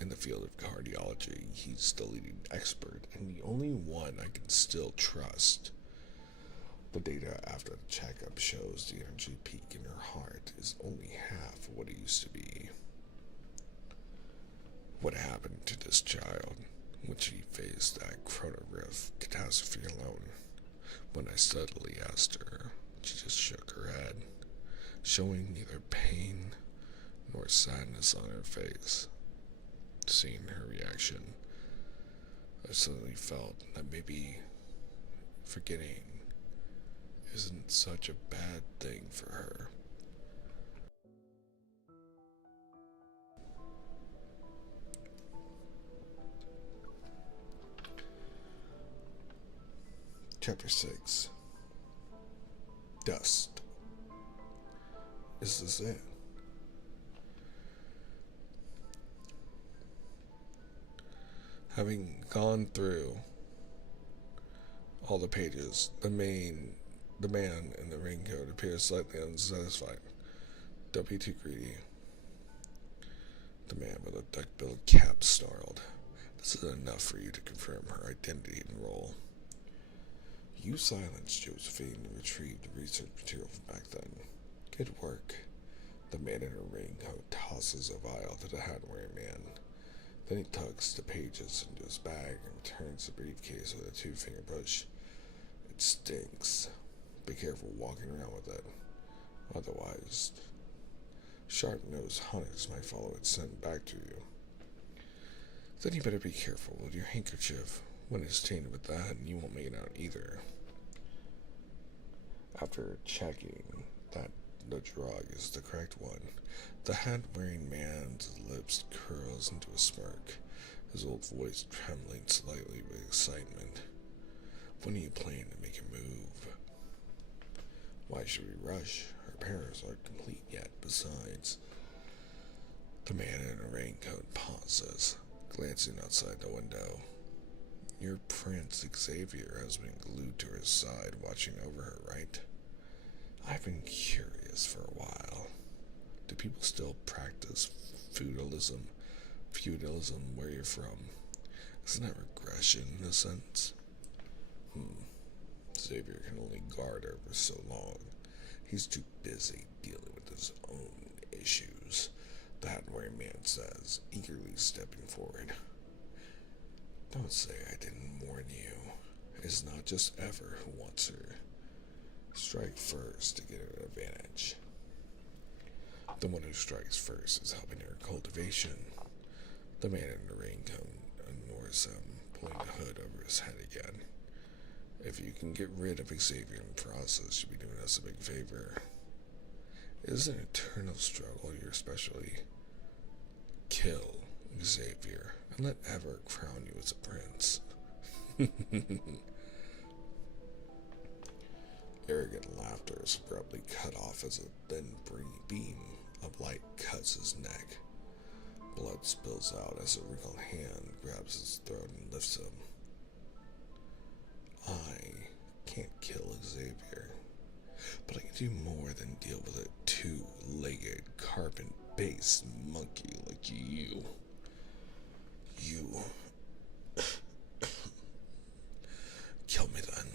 In the field of cardiology, he's the leading expert and the only one I can still trust. The data after the checkup shows the energy peak in her heart is only half of what it used to be. What happened to this child when she faced that Chrono Rift catastrophe alone? When I steadily asked her, she just shook her head, showing neither pain nor sadness on her face. Seeing her reaction, I suddenly felt that maybe forgetting isn't such a bad thing for her. Chapter 6. Dust. Is this it? Having gone through all the pages, the man in the raincoat appears slightly unsatisfied. Don't be too greedy. The man with a duck-billed cap snarled. This is enough for you to confirm her identity and role. You silenced Josephine and retrieved the research material from back then. Good work. The man in a raincoat tosses a vial to the hat-wearing man. Then he tucks the pages into his bag and returns the briefcase with a two-finger push. It stinks. Be careful walking around with it. Otherwise, sharp-nosed hunters might follow its scent back to you. Then you better be careful with your handkerchief. When it's tainted with that, you won't make it out either. After checking that the drug is the correct one, the hat-wearing man's lips curls into a smirk, his old voice trembling slightly with excitement. When are you planning to make a move? Why should we rush? Her parents aren't complete yet. Besides, the man in a raincoat pauses, glancing outside the window. Your Prince Xavier has been glued to her side, watching over her, right? I've been curious for a while. Do people still practice feudalism? Feudalism where you're from? Isn't that regression in a sense? Xavier can only guard her for so long. He's too busy dealing with his own issues, the hat-wearing man says, eagerly stepping forward. Don't say I didn't warn you. It's not just Ever who wants her. Strike first to get an advantage. The one who strikes first is helping her cultivation. The man in the raincoat ignores him, pulling the hood over his head again. If you can get rid of Xavier in the process, you'll be doing us a big favor. It is an eternal struggle. You're especially kill Xavier and let Ever crown you as a prince. Arrogant laughter is abruptly cut off as a thin beam of light cuts his neck. Blood spills out as a wrinkled hand grabs his throat and lifts him. I can't kill Xavier, but I can do more than deal with a two-legged, carbon-based monkey like you. Kill me then.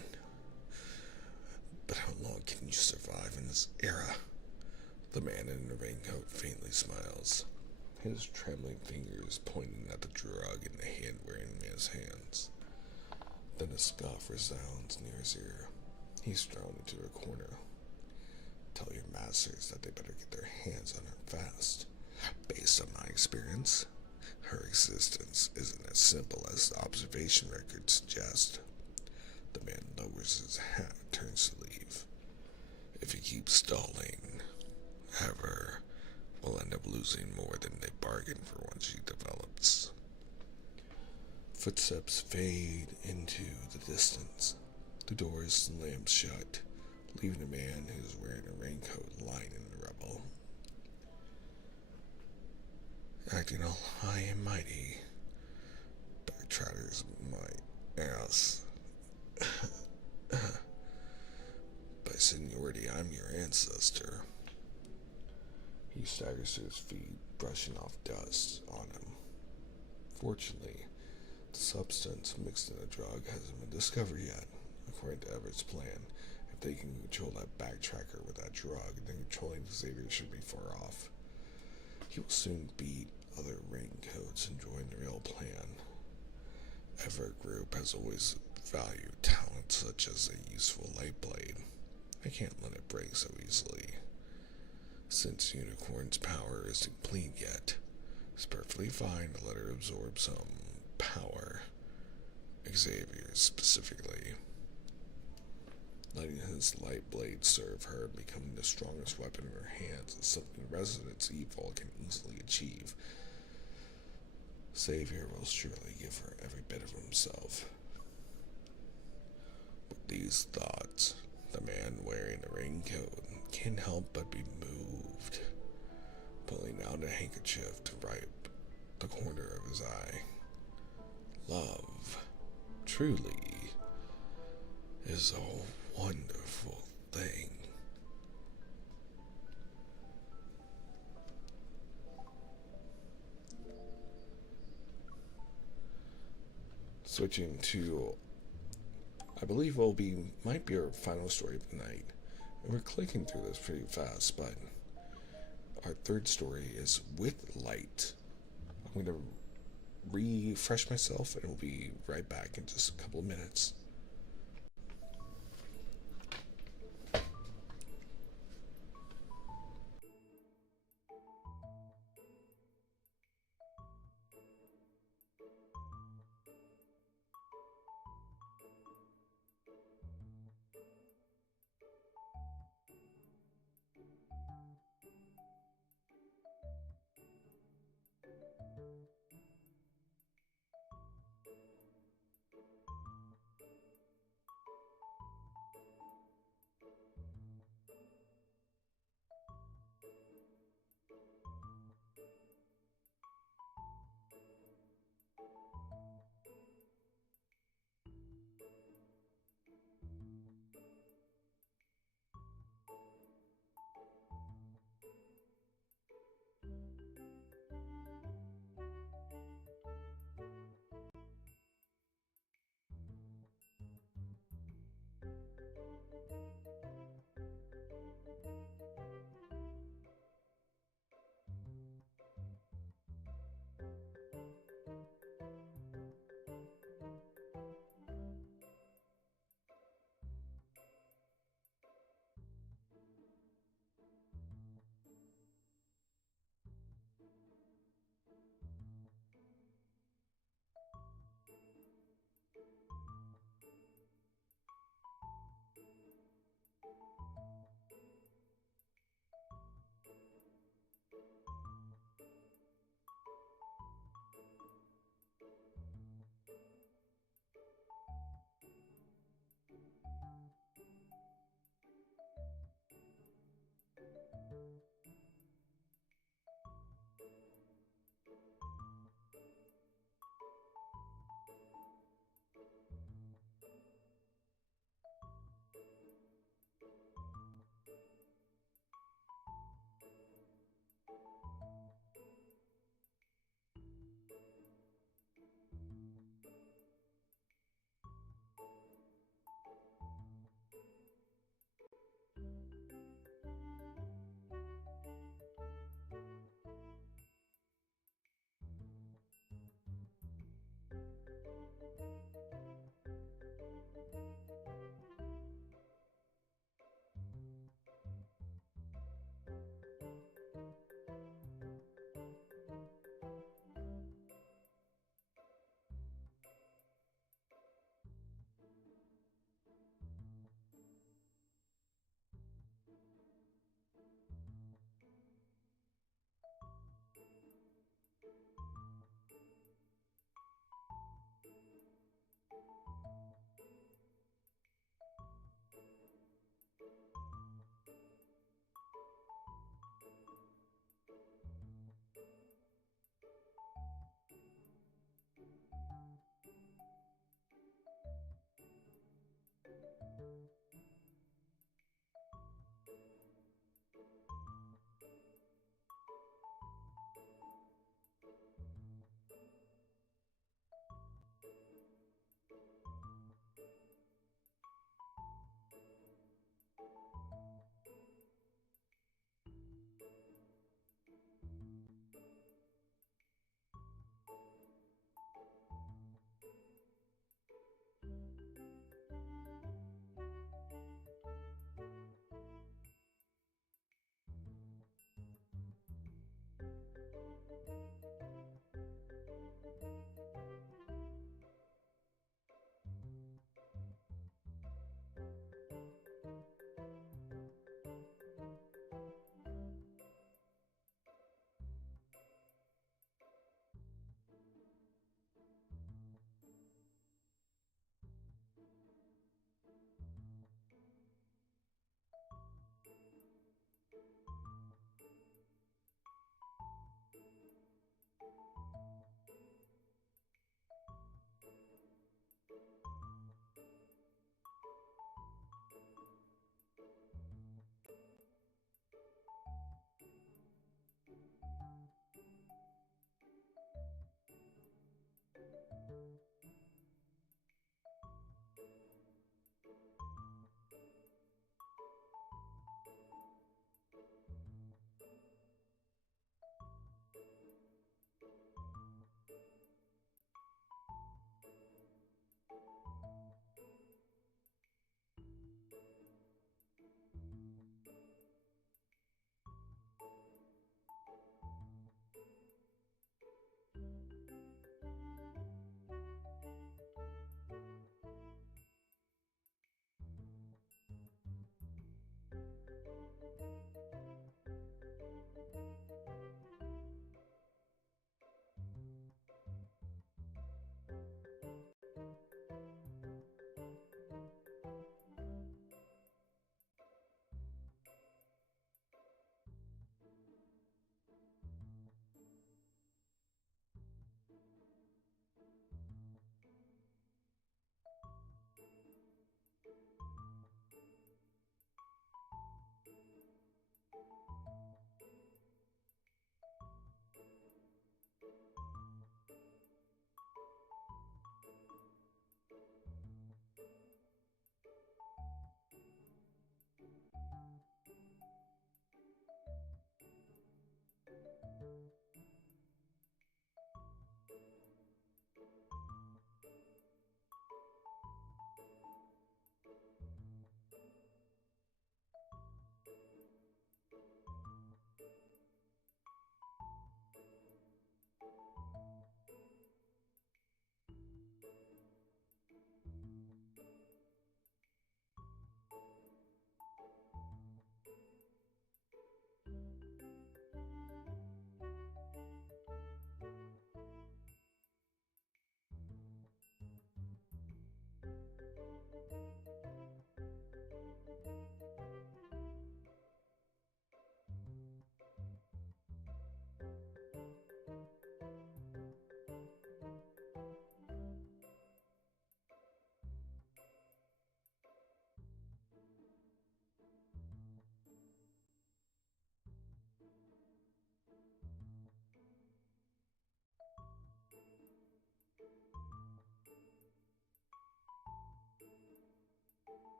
But how long can you survive in this era? The man in the raincoat faintly smiles, his trembling fingers pointing at the drug in the hand-wearing man's hands. Then a scoff resounds near his ear. He's thrown into a corner. Tell your masters that they better get their hands on her fast. Based on my experience, her existence isn't as simple as the observation records suggest. The man lowers his hat and turns to leave. If he keeps stalling, Ever will end up losing more than they bargained for once she develops. Footsteps fade into the distance. The door is slammed shut, leaving a man who is wearing a raincoat lying in the rubble. Acting all high and mighty, backtratters my ass. By seniority, I'm your ancestor. He staggers to his feet, brushing off dust on him. Fortunately, the substance mixed in the drug hasn't been discovered yet. According to Everett's plan, if they can control that backtracker with that drug, then controlling Xavier should be far off. He will soon beat other raincoats and join the real plan. Everett Group has always valued talent such as a useful light blade. I can't let it break so easily. Since Unicorn's power isn't complete yet, it's perfectly fine to let her absorb some power. Xavier's specifically. Letting his light blade serve her, becoming the strongest weapon in her hands, is something Residence Evil can easily achieve. Xavier will surely give her every bit of himself. With these thoughts, the man wearing the raincoat can't help but be moved, pulling out a handkerchief to wipe the corner of his eye. Love, truly, is a wonderful thing. Switching to, I believe might be our final story of the night. And we're clicking through this pretty fast, but our third story is With Light. I'm going to refresh myself and we'll be right back in just a couple of minutes.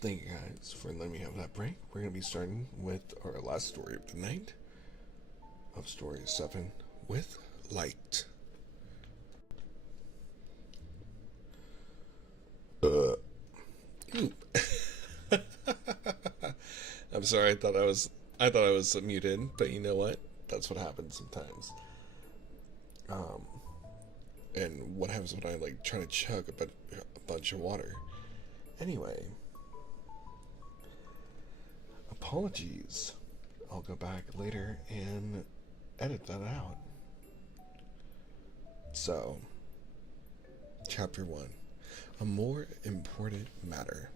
Thank you guys for letting me have that break. We're going to be starting with our last story of the night of story 7 with Light. I'm sorry, I thought I was muted, but you know what? That's what happens sometimes. Um, and what happens when I like try to chug a bunch of water? Anyway, apologies. I'll go back later and edit that out. So, chapter 1, a more important matter.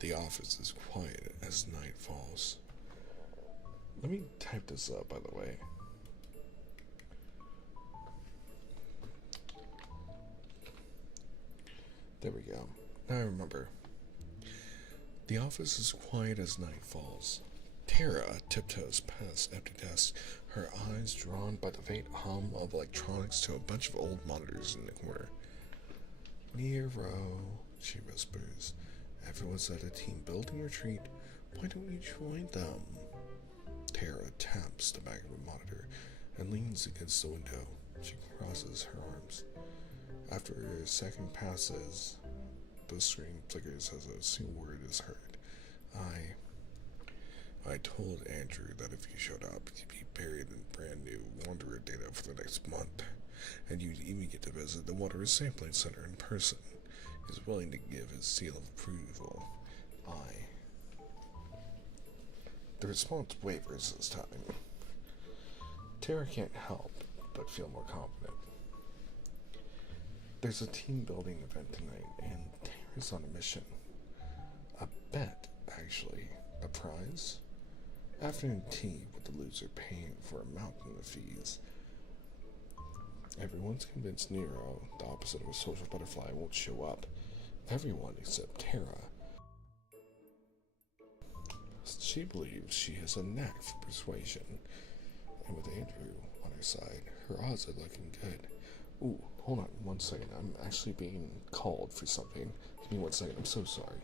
The office is quiet as night falls. Let me type this up, by the way. There we go. Now I remember. The office is quiet as night falls. Tara tiptoes past empty desks, her eyes drawn by the faint hum of electronics to a bunch of old monitors in the corner. Nero, she whispers. Everyone's at a team building retreat. Why don't you join them? Tara taps the back of a monitor and leans against the window. She crosses her arms. After a second passes, the screen flickers as a single word is heard. I told Andrew that if you showed up, you'd be buried in brand new Wanderer data for the next month, and you'd even get to visit the Wanderer Sampling Center in person. He's willing to give his seal of approval. The response wavers this time. Tara can't help but feel more confident. There's a team building event tonight, and Tara's on a mission. A bet, actually. A prize? Afternoon tea with the loser paying for a mountain of fees. Everyone's convinced Nero, the opposite of a social butterfly, won't show up. Everyone except Tara. She believes she has a knack for persuasion, and with Andrew on her side, her odds are looking good. Ooh, hold on 1 second. I'm actually being called for something. Give me 1 second. I'm so sorry.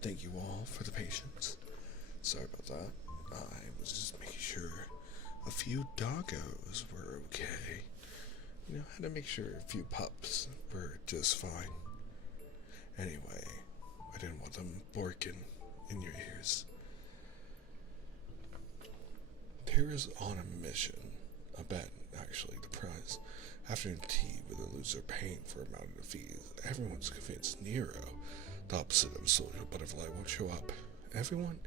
Thank you all for the patience. Sorry about that. I was just making sure a few doggos were okay. Had to make sure a few pups were just fine. Anyway, I didn't want them barking in your ears. Tara's on a mission. A bet, actually, the prize. Afternoon tea with a loser paying for a mountain of fees. Everyone's convinced Nero, the opposite of a social butterfly, won't show up. Everyone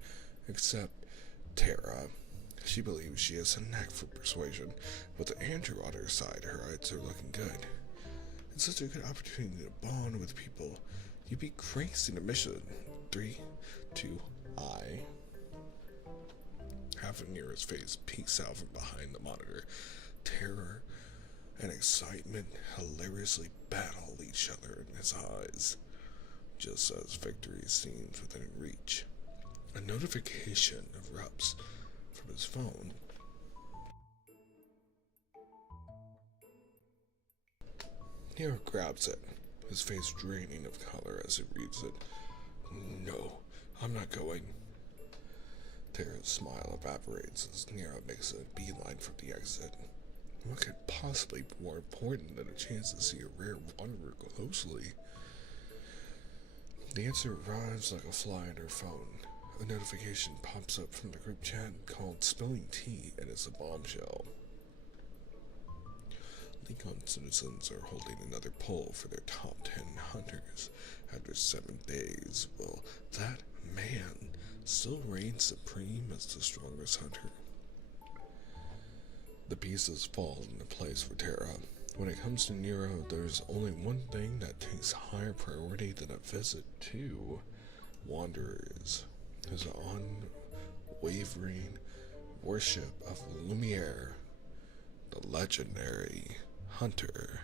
except Tara. She believes she has a knack for persuasion. With Andrew on her side, her odds are looking good. It's such a good opportunity to bond with people. You'd be crazy to miss it. 3, 2, I. Half of Nero's face peeks out from behind the monitor. Terror and excitement hilariously battle each other in his eyes, just as victory seems within reach. A notification erupts from his phone. Nero grabs it, his face draining of color as he reads it. No, I'm not going. Tara's smile evaporates as Nero makes a beeline from the exit. What could possibly be more important than a chance to see a rare wanderer closely? The answer arrives like a fly on her phone. A notification pops up from the group chat called Spilling Tea, and it's a bombshell. Lincoln citizens are holding another poll for their top 10 hunters. After 7 days, will that man still reign supreme as the strongest hunter? The pieces fall into place for Tara. When it comes to Nero, there's only one thing that takes higher priority than a visit to wanderers. His unwavering worship of Lumiere, the legendary hunter.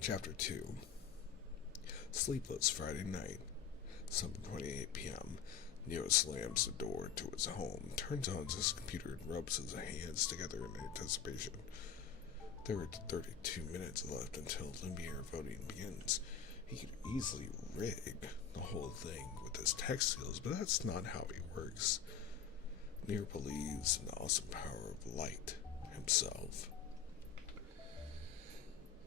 Chapter 2. Sleepless Friday night, 7:28 p.m. Neo slams the door to his home, turns on his computer, and rubs his hands together in anticipation. There are 32 minutes left until Lumiere voting begins. He could easily rig the whole thing with his tech skills, but that's not how he works. Neo believes in the awesome power of light himself.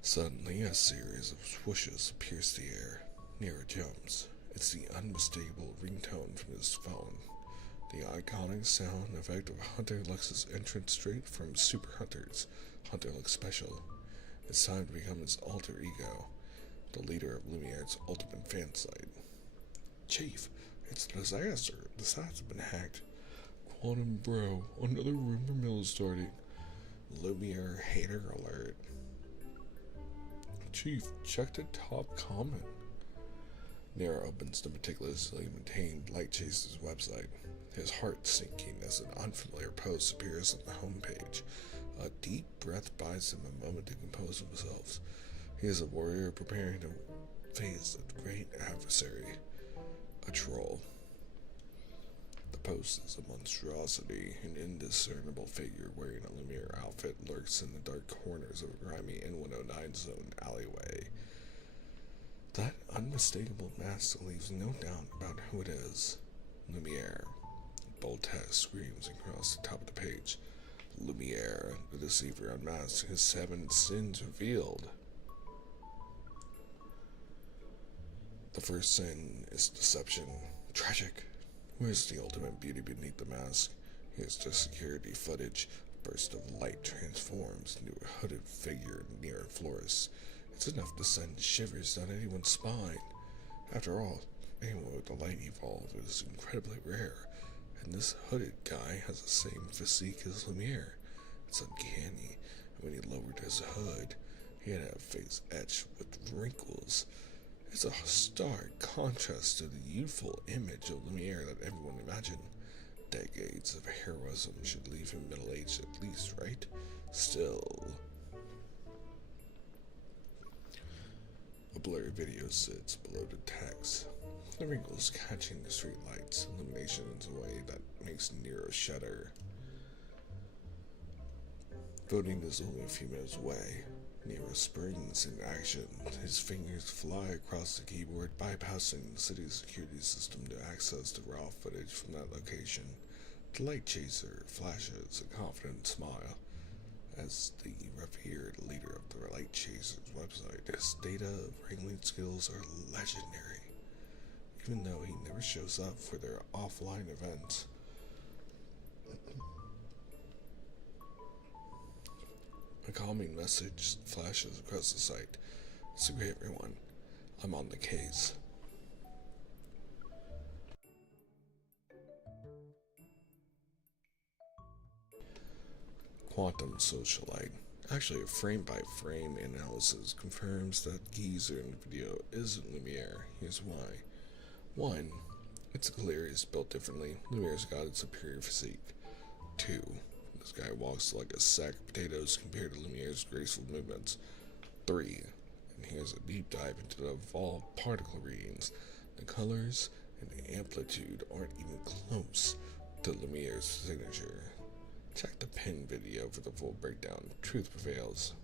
Suddenly, a series of swooshes pierce the air. Neo jumps. It's the unmistakable ringtone from his phone. The iconic sound effect of Hunter Lux's entrance straight from Super Hunters. Hunter Lux Special. It's time to become his alter ego, the leader of Lumiere's ultimate fan site. Chief, it's a disaster. The sites have been hacked. Quantum Bro, another rumor mill is starting. Lumiere hater alert. Chief, check the top comment. Nero opens the meticulously maintained Light Chaser's website, his heart sinking as an unfamiliar post appears on the homepage. A deep breath buys him a moment to compose himself. He is a warrior preparing to face a great adversary, a troll. The post is a monstrosity. An indiscernible figure wearing a Lumiere outfit lurks in the dark corners of a grimy N109 zone alleyway. That unmistakable mask leaves no doubt about who it is. Lumiere. Bold text screams across the top of the page. Lumiere, the deceiver unmasked, his 7 sins revealed. The first sin is deception. Tragic. Where's the ultimate beauty beneath the mask? Here's the security footage. A burst of light transforms into a hooded figure near a florist. It's enough to send shivers down anyone's spine. After all, anyone with the light evolve is incredibly rare, and this hooded guy has the same physique as Lumiere. It's uncanny, and when he lowered his hood, he had a face etched with wrinkles. It's a stark contrast to the youthful image of Lumiere that everyone imagined. Decades of heroism should leave him middle-aged at least, right? Still. A blurry video sits below the text. The wrinkles catching the street lights, illumination in a way that makes Nero shudder. Voting is only a few minutes away. Nero springs into action. His fingers fly across the keyboard, bypassing the city's security system to access the raw footage from that location. The Light Chaser flashes a confident smile. As the revered leader of the Light Chaser's website, his data wrangling skills are legendary, even though he never shows up for their offline events. A calming message flashes across the site. It's okay, everyone. I'm on the case. Quantum Socialite. Actually, a frame-by-frame analysis confirms that geezer in the video isn't Lumiere. Here's why. 1. It's clear he's built differently. Lumiere's got a superior physique. 2. This guy walks like a sack of potatoes compared to Lumiere's graceful movements. 3. And here's a deep dive into the evolved particle readings. The colors and the amplitude aren't even close to Lumiere's signature. Check the pin video for the full breakdown. Truth prevails.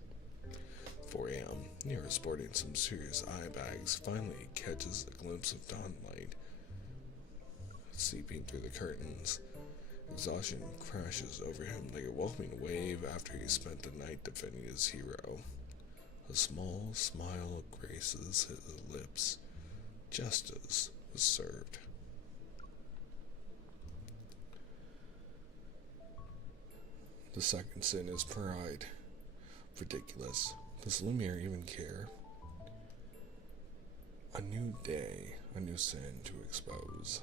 4 a.m. Nero, sporting some serious eye bags, finally catches a glimpse of dawnlight seeping through the curtains. Exhaustion crashes over him like a welcoming wave after he spent the night defending his hero. A small smile graces his lips. Justice was served. The second sin is pride. Ridiculous. Does Lumiere even care? A new day, a new sin to expose.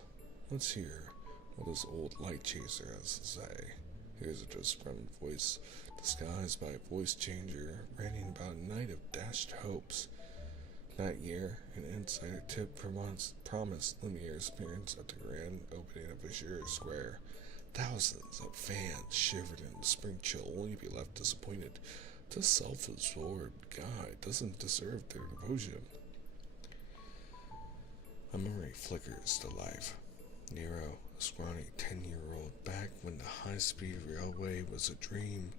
Let's hear what this old Light Chaser has to say. Here's a disgruntled voice, disguised by a voice changer, ranting about a night of dashed hopes. That year, an insider tip promised Lumiere's appearance at the grand opening of Azure Square. Thousands of fans shivered in the spring chill, only to be left disappointed. This self-absorbed guy doesn't deserve their devotion. A memory flickers to life. Nero, a scrawny 10-year-old, back when the high-speed railway was a dream,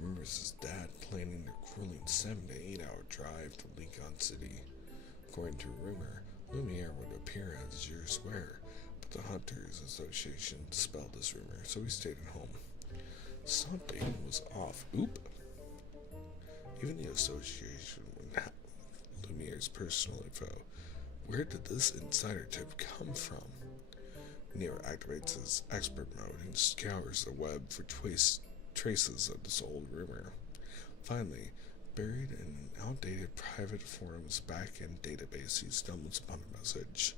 remembers his dad planning the grueling 7 to 8 hour drive to Lincoln City. According to rumor, Lumiere would appear at Azure Square, but the Hunters Association dispelled this rumor, so he stayed at home. Something was off. Oop! Even the association wouldn't have Lumiere's personal info. Where did this insider tip come from? Nero activates his expert mode and scours the web for traces of this old rumor. Finally, buried in an outdated private forum's back-end database, he stumbles upon a message.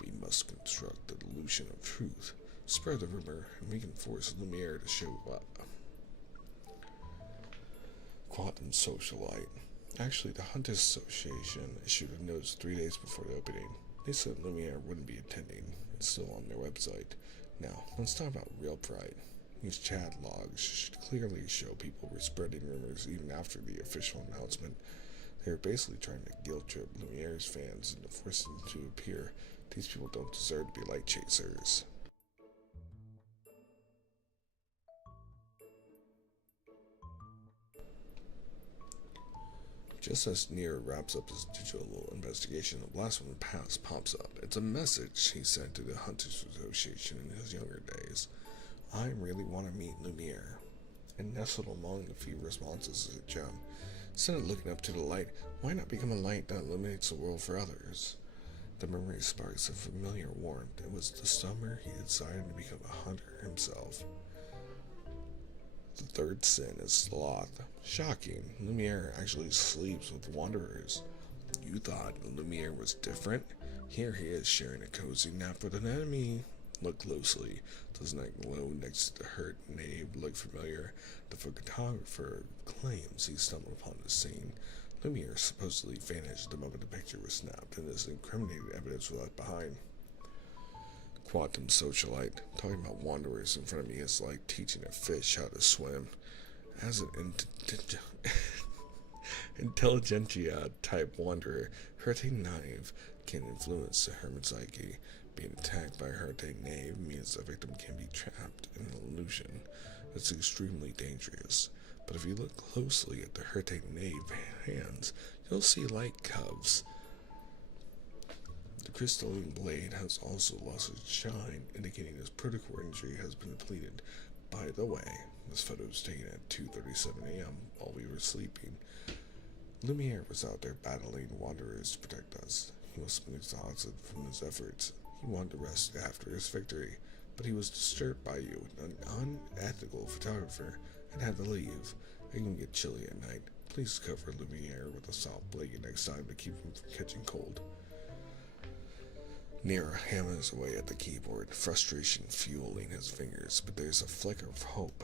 We must construct the illusion of truth, spread the rumor, and we can force Lumiere to show up. Quantum Socialite. Actually, the Hunters Association issued a notice 3 days before the opening. They said Lumiere wouldn't be attending. It's still on their website. Now, let's talk about real pride. These chat logs should clearly show people were spreading rumors even after the official announcement. They were basically trying to guilt trip Lumiere's fans into forcing them to appear. These people don't deserve to be light chasers. Just as Nero wraps up his digital investigation, the last one pops up. It's a message he sent to the Hunters Association in his younger days. I really want to meet Lumiere. And nestled among the few responses is a gem. Instead of looking up to the light, why not become a light that illuminates the world for others? The memory sparks a familiar warmth. It was the summer he decided to become a hunter himself. The third sin is sloth. Shocking. Lumiere actually sleeps with wanderers. You thought Lumiere was different? Here he is sharing a cozy nap with an enemy. Look closely. Doesn't that glow next to the hurt knave look familiar? The photographer claims he stumbled upon the scene. Lumiere supposedly vanished the moment the picture was snapped, and this incriminating evidence was left behind. Quantum Socialite. Talking about wanderers in front of me is like teaching a fish how to swim. As an intelligentsia type wanderer, Hurricane Knave can influence the hermit psyche. Being attacked by a Hurricane Knave means the victim can be trapped in an illusion. It's extremely dangerous. But if you look closely at the Hurricane Knave hands, you'll see light coves. The crystalline blade has also lost its shine, indicating his protocore injury has been depleted. By the way, this photo was taken at 2:37 a.m. while we were sleeping. Lumiere was out there battling wanderers to protect us. He was exhausted from his efforts. He wanted to rest after his victory, but he was disturbed by you, an unethical photographer, and had to leave. It can get chilly at night. Please cover Lumiere with a soft blanket next time to keep him from catching cold. Nero hammers away at the keyboard, frustration fueling his fingers, but there's a flicker of hope.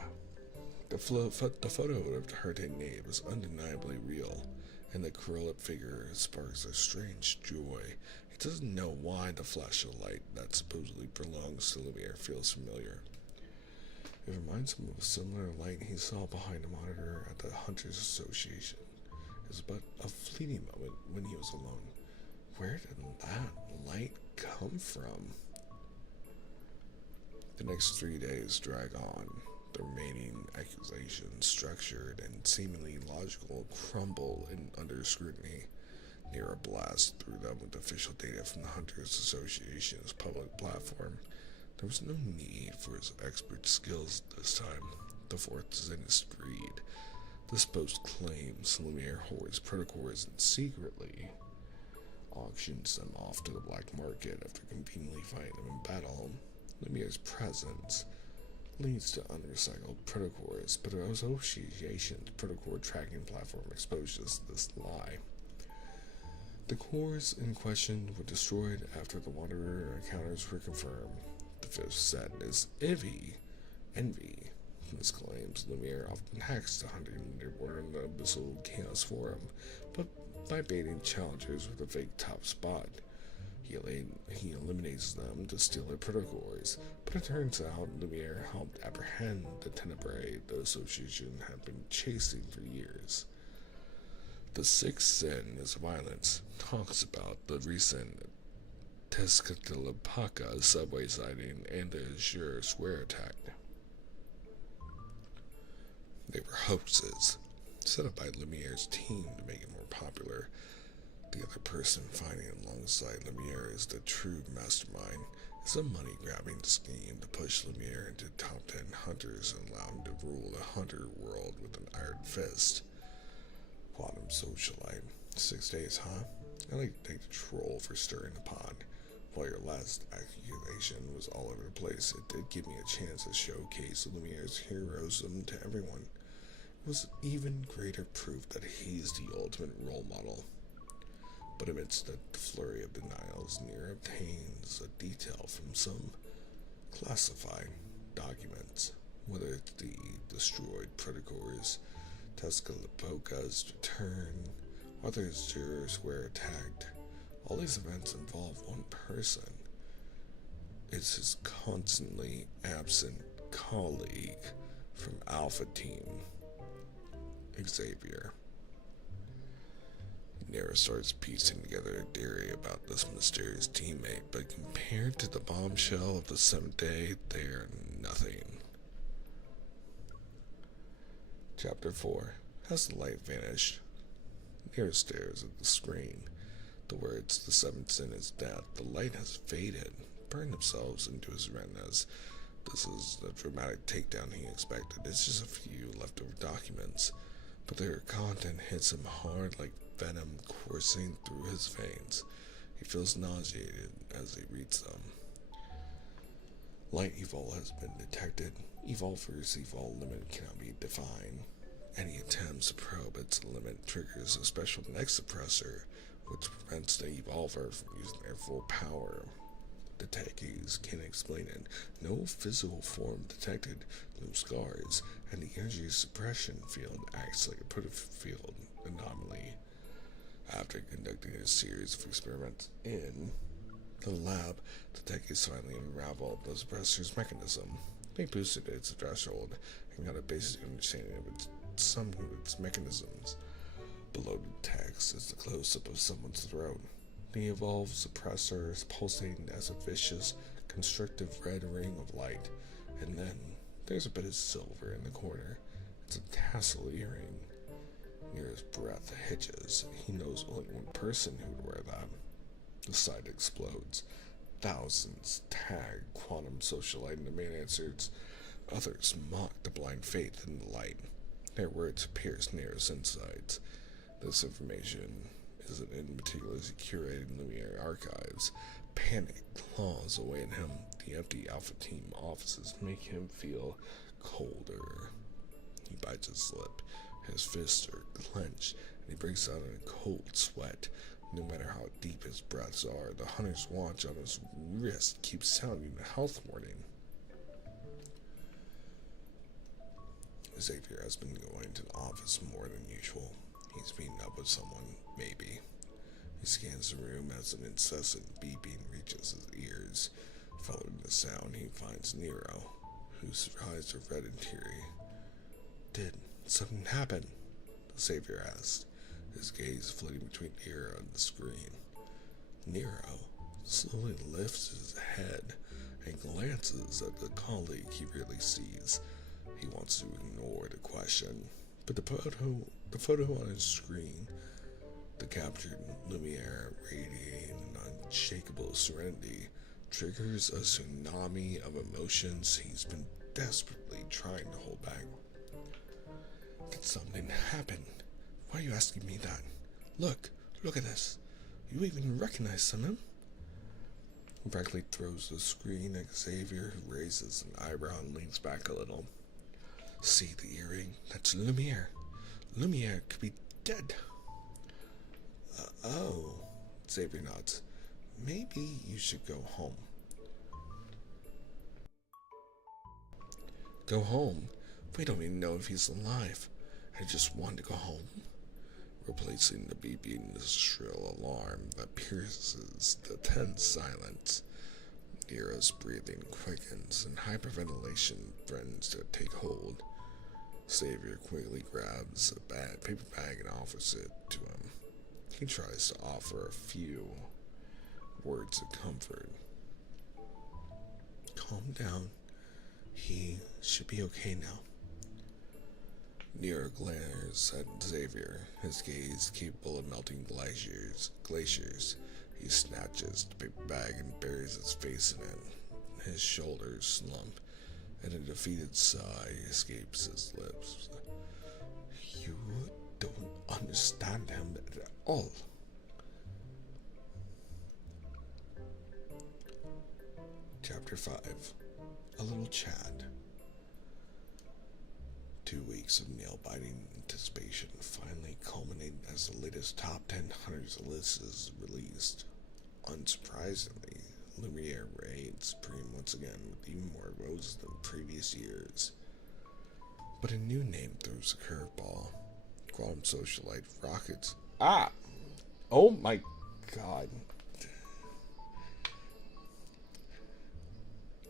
The photo of the Hurricane Knave is undeniably real, and the curl-up figure sparks a strange joy. He doesn't know why the flash of light that supposedly belongs to Lumiere feels familiar. It reminds him of a similar light he saw behind the monitor at the Hunters Association. It was but a fleeting moment when he was alone. Where did that light come from? The next 3 days drag on. The remaining accusations, structured and seemingly logical, crumble under scrutiny. Nero blasts through them with official data from the Hunters Association's public platform. There was no need for his expert skills this time. The fourth is in his greed. This post claims Lumiere hoards protocores and secretly auctions them off to the black market after conveniently fighting them in battle. Lumiere's presence leads to unrecycled protocores, but the association's protocore tracking platform exposes this lie. The cores in question were destroyed after the Wanderer encounters were confirmed. The fifth set is Envy. Witness claims Lumiere often hacks the hunting airborne in the Abyssal Chaos Forum, but by baiting challengers with a fake top spot. He eliminates them to steal their protocols, but it turns out Lumiere helped apprehend the Tenebrae the association had been chasing for years. The Sixth Sin is Violence talks about the recent Tezcatlipoca subway sighting and the Azure Square attack. They were hoaxes, set up by Lumiere's team to make it more popular. The other person fighting alongside Lumiere is the true mastermind. It's a money-grabbing scheme to push Lumiere into top 10 hunters and allow him to rule the hunter world with an iron fist. Quantum Socialite. 6 days, huh? I like to take the troll for stirring the pot. While your last accusation was all over the place, it did give me a chance to showcase Lumiere's heroism to everyone. It was even greater proof that he's the ultimate role model. But amidst the flurry of denials, Nier obtains a detail from some classified documents, whether it's the destroyed protocols, Tezcatlipoca's return, or the Azure Square attacked. All these events involve one person. It's his constantly absent colleague from Alpha Team, Xavier. Nera starts piecing together a theory about this mysterious teammate, but compared to the bombshell of the 7th day, they are nothing. Chapter 4. Has the light vanished? Nera stares at the screen. The words, "The 7th sin is death," the light has faded, burned themselves into his retinas. This is the dramatic takedown he expected. It's just a few leftover documents, but their content hits him hard like venom coursing through his veins. He feels nauseated as he reads them. Light evol has been detected. Evolver's evol limit cannot be defined. Any attempts to probe its limit triggers a special neck suppressor, which prevents the evolver from using their full power. The techies can't explain it. No physical form detected, no scars, and the energy suppression field acts like a proof field anomaly. After conducting a series of experiments in the lab, the techies finally unraveled the suppressor's mechanism. They boosted its threshold and got a basic understanding of some of its mechanisms. Below the text is the close-up of someone's throat. The evolved suppressor is pulsating as a vicious, constrictive red ring of light, and then there's a bit of silver in the corner. It's a tassel earring. Near his breath hitches. He knows only one person who would wear that. The site explodes. Thousands tag Quantum Socialite, and the man answers. Others mock the blind faith in the light. Their words pierce Nero's insides. This information isn't in meticulously curated Lumiere archives. Panic claws away at him. The empty Alpha Team offices make him feel colder. He bites his lip. His fists are clenched, and he breaks out in a cold sweat. No matter how deep his breaths are, the hunter's watch on his wrist keeps sounding a health warning. Xavier has been going to the office more than usual. He's meeting up with someone, maybe. He scans the room as an incessant beeping reaches his ears. Following the sound, he finds Nero, whose eyes are red and teary. Did something happen? Xavier asked, his gaze flitting between Nero and the screen. Nero slowly lifts his head and glances at the colleague he rarely sees. He wants to ignore the question, but the photo on his screen, the captured Lumiere radiating an unshakable serenity, triggers a tsunami of emotions he's been desperately trying to hold back. Did something happen? Why are you asking me that? Look at this. You even recognize him? Bradley throws the screen at Xavier, who raises an eyebrow and leans back a little. See the earring? That's Lumiere. Lumiere could be dead. Oh, Xavier nods. Maybe you should go home. Go home? We don't even know if he's alive. I just want to go home. Replacing the beeping, the shrill alarm that pierces the tense silence. Nira's breathing quickens and hyperventilation threatens to take hold. Savior quickly grabs a paper bag and offers it to him. He tries to offer a few words of comfort. Calm down. He should be okay now. Nero glares at Xavier, his gaze capable of melting glaciers. He snatches the paper bag and buries his face in it. His shoulders slump, and a defeated sigh escapes his lips. You don't understand him at all. Chapter 5. A Little Chat. 2 weeks of nail-biting anticipation finally culminate as the latest top 10 hunters list is released. Unsurprisingly, Lumiere reigns supreme once again with even more votes than previous years. But a new name throws a curveball. Quantum Socialite Rockets. Oh my god.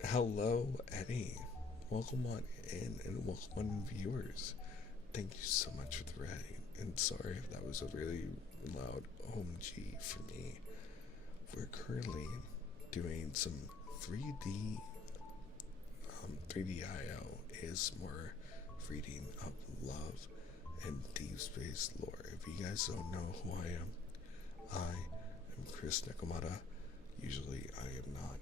Hello, Eddie. Welcome on in and welcome on viewers. Thank you so much for the raid. And sorry if that was a really loud OMG for me. We're currently doing some 3DIO ASMR reading of Love and Deepspace lore. If you guys don't know who I am Chris Nekomata. Usually I am not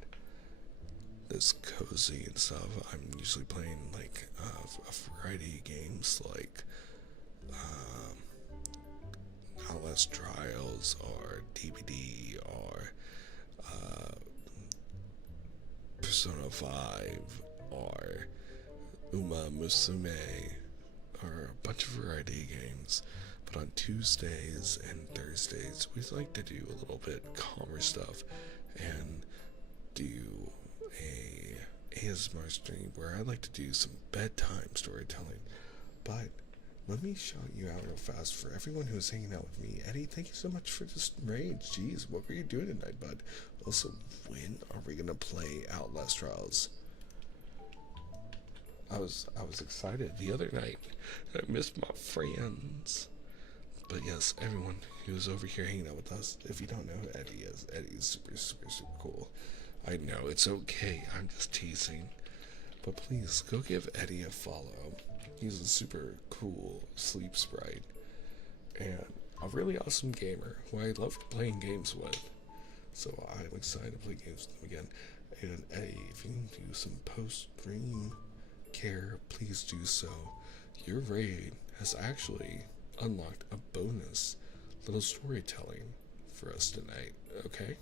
this cozy and stuff. I'm usually playing like a variety of games like Outlast Trials or DBD or Persona 5 or Uma Musume or a bunch of variety games. But on Tuesdays and Thursdays we like to do a little bit calmer stuff and do a ASMR stream where I like to do some bedtime storytelling. But let me shout you out real fast for everyone who's hanging out with me. Eddie, thank you so much for this raid. Jeez, what were you doing tonight, bud? Also, when are we gonna play Outlast Trials? I was excited the other night. I missed my friends. But yes, everyone who's over here hanging out with us, if you don't know who Eddie is super, super, super cool. I know, it's okay, I'm just teasing. But please, go give Eddie a follow. He's a super cool sleep sprite. And a really awesome gamer who I love playing games with. So I'm excited to play games with him again. And Eddie, if you can do some post-stream care, please do so. Your raid has actually unlocked a bonus little storytelling for us tonight, okay?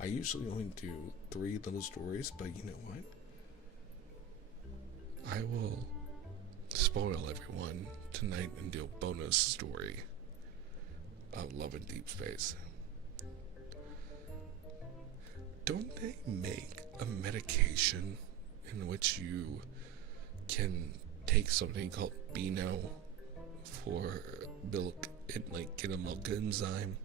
I usually only do 3 little stories, but you know what? I will spoil everyone tonight and do a bonus story of Love and Deepspace. Don't they make a medication in which you can take something called Beano for milk and like get a milk enzyme?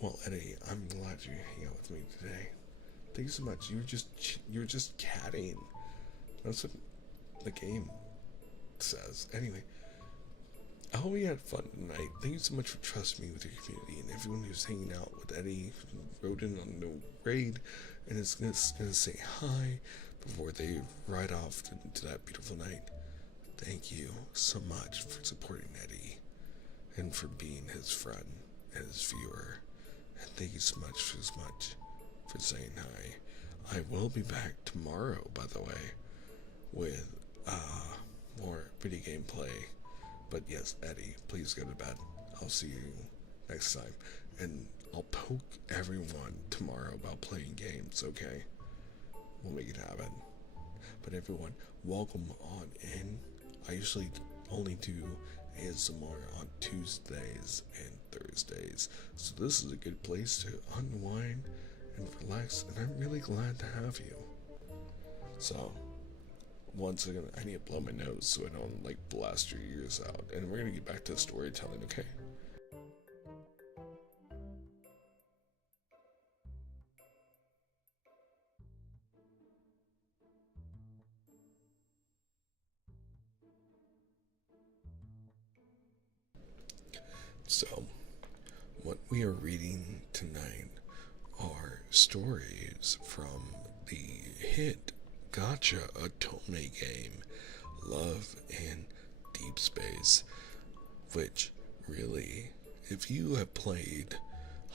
Well, Eddie, I'm glad you hang out with me today. Thank you so much. You're just catting. That's what the game says. Anyway, I hope you had fun tonight. Thank you so much for trusting me with your community and everyone who's hanging out with Eddie, who wrote in on the raid, and is gonna say hi before they ride off into that beautiful night. Thank you so much for supporting Eddie and for being his friend and his viewer. And thank you so much for saying hi. I will be back tomorrow, by the way, with more video gameplay. But yes, Eddie, please go to bed. I'll see you next time. And I'll poke everyone tomorrow about playing games, okay? We'll make it happen. But everyone, welcome on in. I usually only do ASMR on Tuesdays and Thursdays, so this is a good place to unwind and relax, and I'm really glad to have you. So, once again, I need to blow my nose so I don't like blast your ears out, and we're gonna get back to storytelling, okay? So, what we are reading tonight are stories from the hit Gacha Otome game, Love and Deepspace, which really, if you have played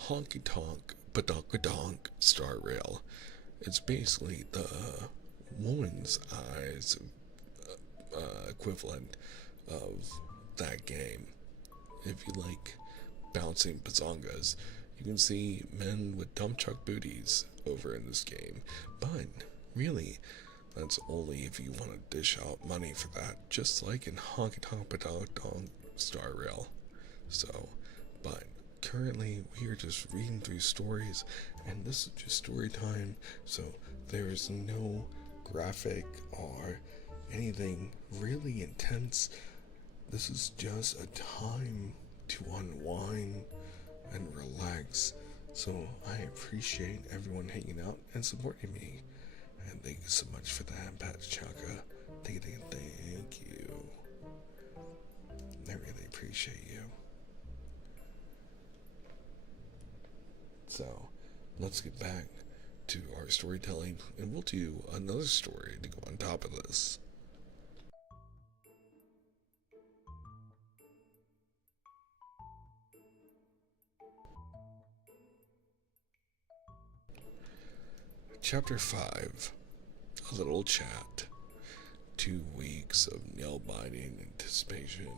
Honky Tonk Badonkadonk Star Rail, it's basically the woman's eyes equivalent of that game. If you like bouncing bazongas, you can see men with dump truck booties over in this game. But really, that's only if you want to dish out money for that, just like in Honky Tonk Badonk Star Rail. So, but currently we are just reading through stories, and this is just story time, so there is no graphic or anything really intense. This is just a time to unwind and relax. So I appreciate everyone hanging out and supporting me. And thank you so much for that, Pat Chaka. Thank you. I really appreciate you. So let's get back to our storytelling, and we'll do another story to go on top of this. Chapter 5. A Little Chat. 2 weeks of nail-biting anticipation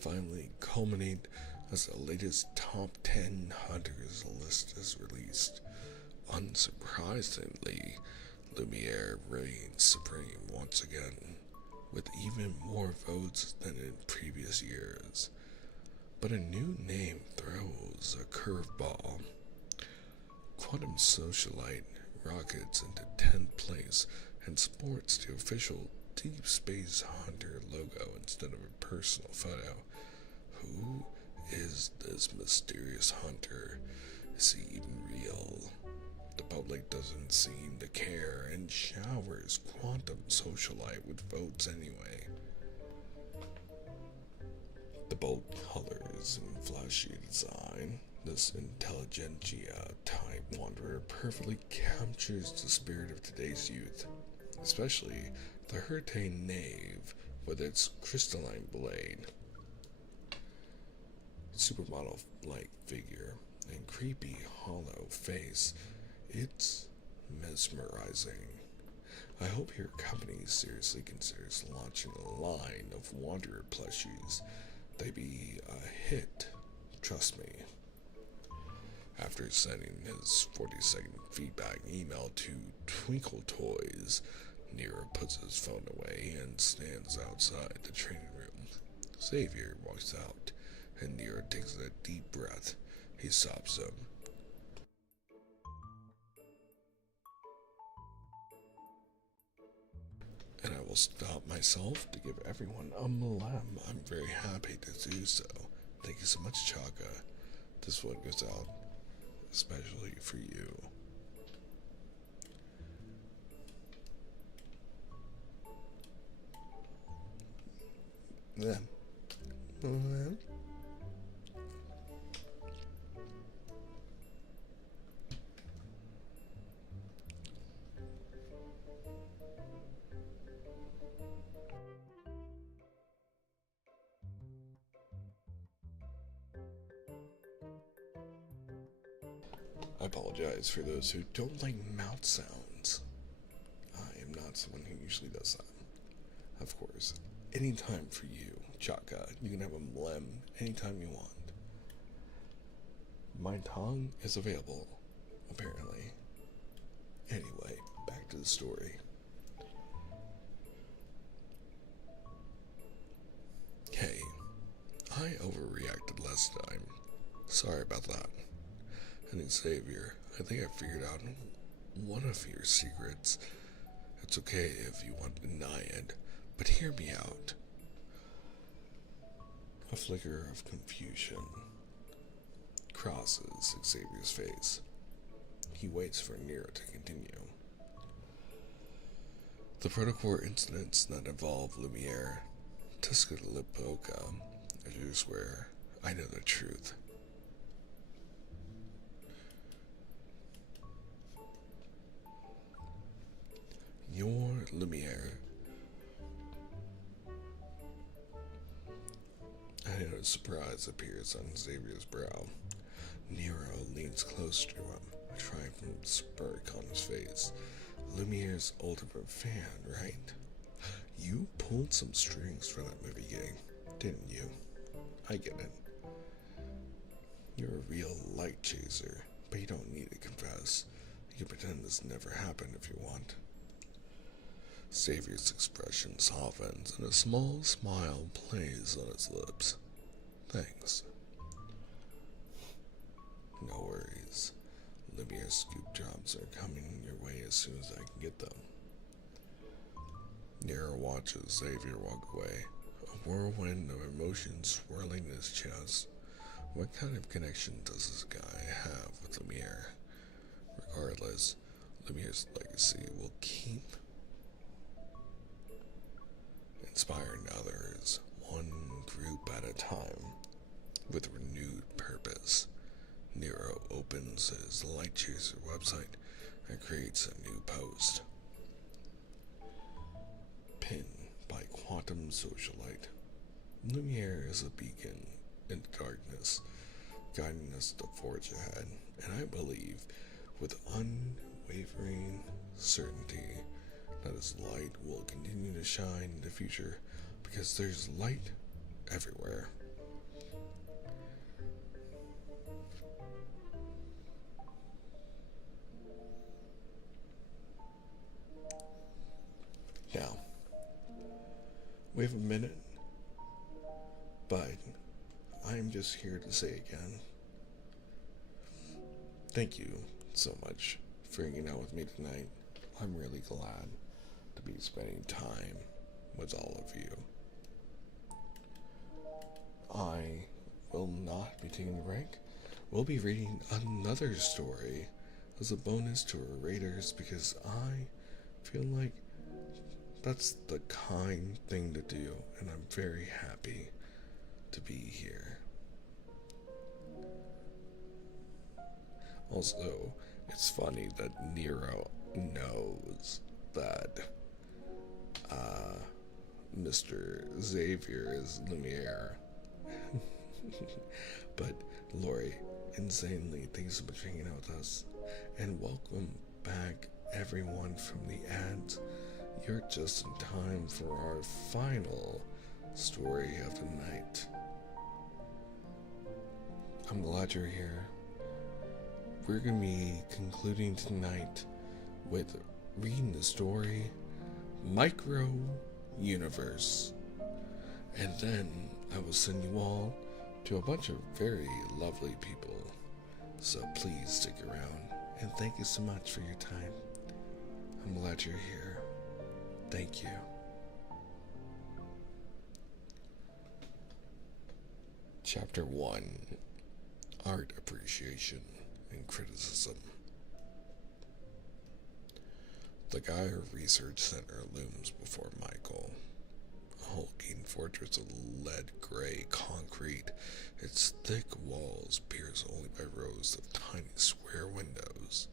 finally culminate as the latest top 10 hunters list is released. Unsurprisingly, Lumiere reigns supreme once again, with even more votes than in previous years. But a new name throws a curveball. Quantum Socialite rockets into 10th place and sports the official Deep Space Hunter logo instead of a personal photo. Who is this mysterious hunter? Is he even real? The public doesn't seem to care and showers Quantum Socialite with votes anyway. The bold colors and flashy design, this intelligentsia type wanderer perfectly captures the spirit of today's youth, especially the Hurtane Knave with its crystalline blade, supermodel-like figure, and creepy hollow face. It's mesmerizing. I hope your company seriously considers launching a line of Wanderer plushies. They be a hit, trust me. After sending his 40-second feedback email to Twinkle Toys, Nero puts his phone away and stands outside the training room. Xavier walks out, and Nero takes a deep breath. He sobs him. And I will stop myself to give everyone a mlem. I'm very happy to do so. Thank you so much, Chaka. This one goes out especially for you. Then, I apologize for those who don't like mouth sounds. I am not someone who usually does that. Of course, anytime for you, Chaka. You can have a mlem anytime you want. My tongue is available, apparently. Anyway, back to the story. Hey, I overreacted last time. Sorry about that. And Xavier, I think I figured out one of your secrets. It's okay if you want to deny it, but hear me out. A flicker of confusion crosses Xavier's face. He waits for Nero to continue. The protocore incidents that involve Lumiere, Tuscaloosa, I do swear, I know the truth. Your Lumiere. I know a surprise appears on Xavier's brow. Nero leans close to him, a triumphant smirk on his face. Lumiere's ultimate fan, right? You pulled some strings for that movie gang, didn't you? I get it. You're a real light chaser, but you don't need to confess. You can pretend this never happened if you want. Xavier's expression softens and a small smile plays on his lips. Thanks. No worries. Lumiere's scoop jobs are coming your way as soon as I can get them. Nero watches Xavier walk away, a whirlwind of emotions swirling in his chest. What kind of connection does this guy have with Lumiere? Regardless, Lumiere's legacy will keep inspiring others, one group at a time, with renewed purpose. Nero opens his Light Chaser website and creates a new post. Pinned by Quantum Socialite. Lumiere is a beacon in the darkness, guiding us to forge ahead, and I believe with unwavering certainty that his light will continue to shine in the future because there's light everywhere. Now, we have a minute, but I'm just here to say again, thank you so much for hanging out with me tonight. I'm really glad to be spending time with all of you. I will not be taking a break. We'll be reading another story as a bonus to our raiders because I feel like that's the kind thing to do, and I'm very happy to be here. Also, it's funny that Nero knows that Mr. Xavier is Lumiere. But Lori, insanely, thanks so much for hanging out with us. And welcome back everyone from the ads. You're just in time for our final story of the night. I'm glad you're here. We're going to be concluding tonight with reading the story Micro Universe. And then I will send you all to a bunch of very lovely people. So please stick around. And thank you so much for your time. I'm glad you're here. Thank you. Chapter 1: Art Appreciation and Criticism. The Gaia Research Center looms before Michael. A hulking fortress of lead-gray concrete, its thick walls pierced only by rows of tiny square windows.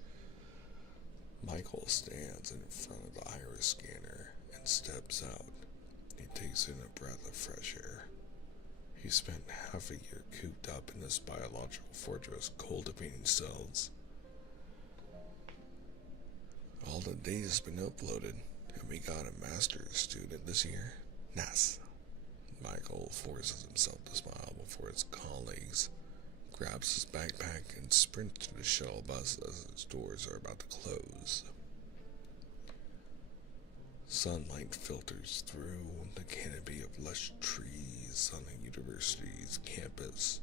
Michael stands in front of the iris scanner and steps out. He takes in a breath of fresh air. He spent half a year cooped up in this biological fortress cultivating cells. All the data's been uploaded, and we got a master's student this year. Nice. Michael forces himself to smile before his colleagues, grabs his backpack, and sprints to the shuttle bus as its doors are about to close. Sunlight filters through the canopy of lush trees on the university's campus,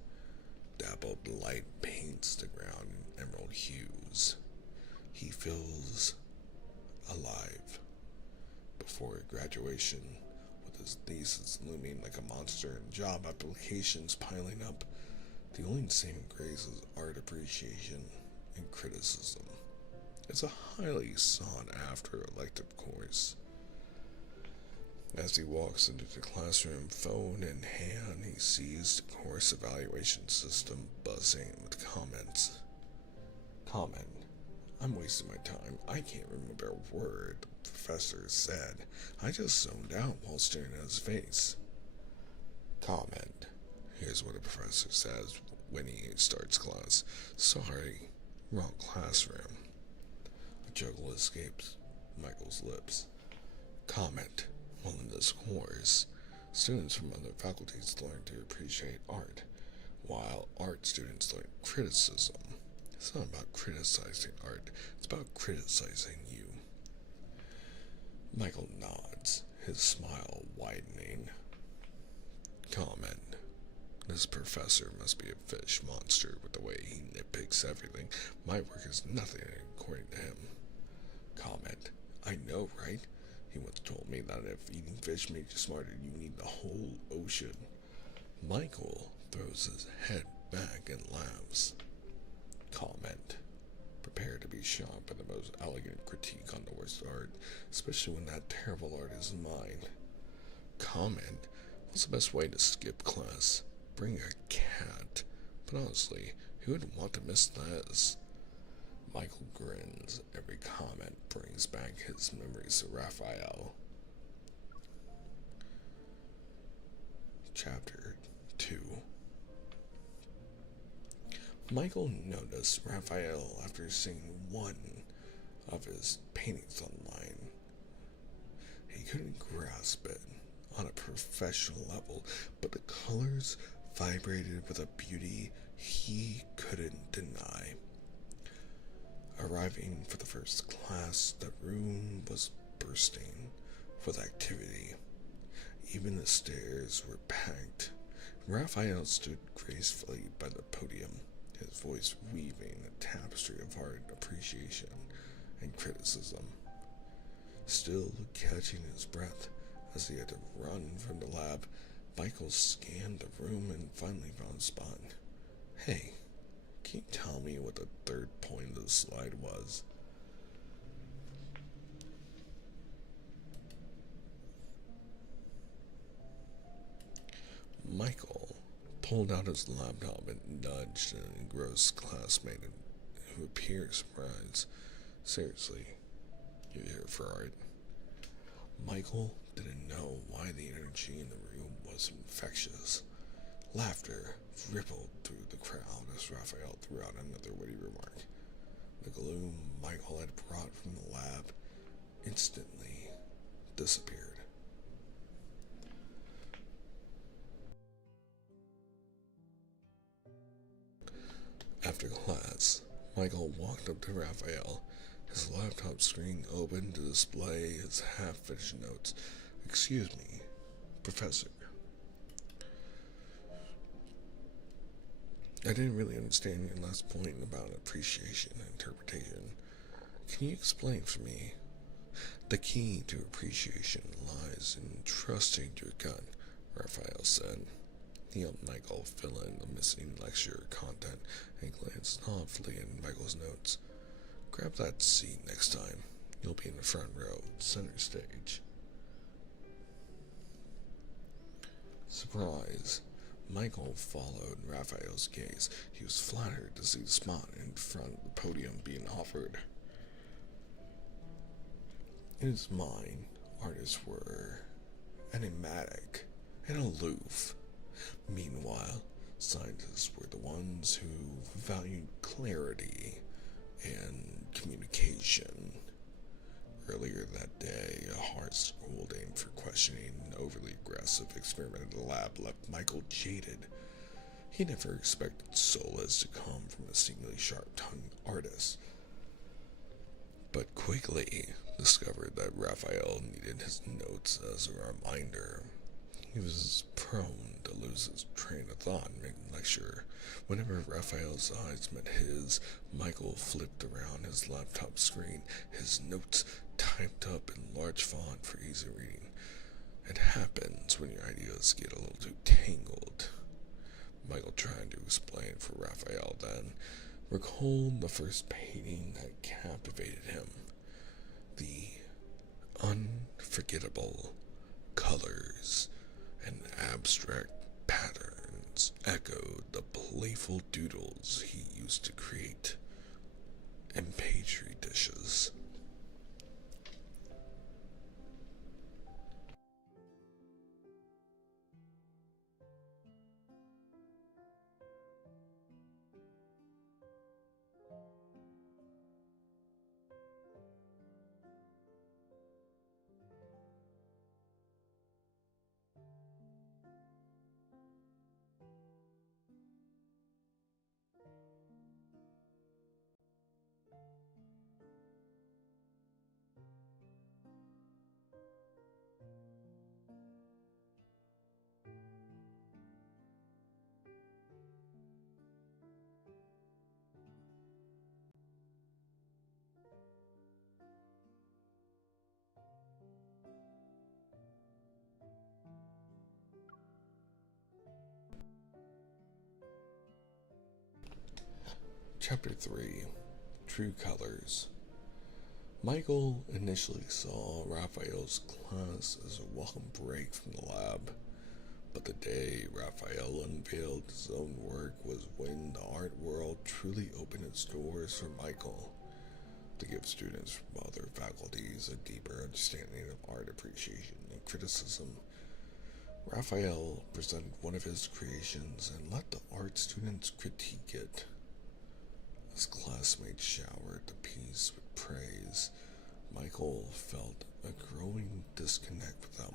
dappling dappled light paints the ground in emerald hues. He feels alive. Before graduation, with his thesis looming like a monster and job applications piling up, the only saving grace is art appreciation and criticism. It's a highly sought after elective course. As he walks into the classroom, phone in hand, he sees the course evaluation system buzzing with comments. Comment. I'm wasting my time. I can't remember a word the professor said. I just zoned out while staring at his face. Comment. Here's what the professor says when he starts class. Sorry, wrong classroom. A chuckle escapes Michael's lips. Comment. Well, in this course, students from other faculties learn to appreciate art, while art students learn criticism. It's not about criticizing art, it's about criticizing you. Michael nods, his smile widening. Comment. This professor must be a fish monster with the way he nitpicks everything. My work is nothing according to him. Comment. I know, right? He once told me that if eating fish made you smarter, you need the whole ocean. Michael throws his head back and laughs. Comment. Prepare to be shocked by the most elegant critique on the worst art, especially when that terrible art is mine. Comment. What's the best way to skip class? Bring a cat. But honestly, who would want to miss this? Michael grins. Every comment brings back his memories of Raphael. Chapter 2. Michael noticed Raphael after seeing one of his paintings online. He couldn't grasp it on a professional level, but the colors vibrated with a beauty he couldn't deny. Arriving for the first class, the room was bursting with activity. Even the stairs were packed. Raphael stood gracefully by the podium, his voice weaving a tapestry of art appreciation and criticism. Still catching his breath as he had to run from the lab, Michael scanned the room and finally found a spot. Hey, can you tell me what the third point of the slide was? Michael pulled out his laptop and nudged an engrossed classmate who appeared surprised. Seriously, you're here for art? Michael didn't know why the energy in the room was infectious. Laughter rippled through the crowd as Raphael threw out another witty remark. The gloom Michael had brought from the lab instantly disappeared. After class, Michael walked up to Raphael, his laptop screen open to display his half-finished notes. Excuse me, Professor. I didn't really understand your last point about appreciation and interpretation. Can you explain for me? The key to appreciation lies in trusting your gut, Raphael said. He helped Michael fill in the missing lecture content and glanced thoughtfully at Michael's notes. Grab that seat next time. You'll be in the front row, center stage. Surprise. Michael followed Raphael's gaze. He was flattered to see the spot in front of the podium being offered. In his mind, artists were enigmatic and aloof. Meanwhile, scientists were the ones who valued clarity and communication. Earlier that day, a harsh scolding for questioning an overly aggressive experiment in the lab left Michael jaded. He never expected solace to come from a seemingly sharp-tongued artist, but quickly discovered that Raphael needed his notes as a reminder. He was prone to lose his train of thought mid-lecture. Whenever Raphael's eyes met his, Michael flipped around his laptop screen, his notes typed up in large font for easy reading. It happens when your ideas get a little too tangled. Michael tried to explain for Raphael, then recalled the first painting that captivated him. The unforgettable colors and abstract patterns echoed the playful doodles he used to create in pastry dishes. Chapter 3 True Colors. Michael initially saw Raphael's class as a welcome break from the lab, but the day Raphael unveiled his own work was when the art world truly opened its doors for Michael to give students from other faculties a deeper understanding of art appreciation and criticism. Raphael presented one of his creations and let the art students critique it. His classmates showered the piece with praise. Michael felt a growing disconnect with them.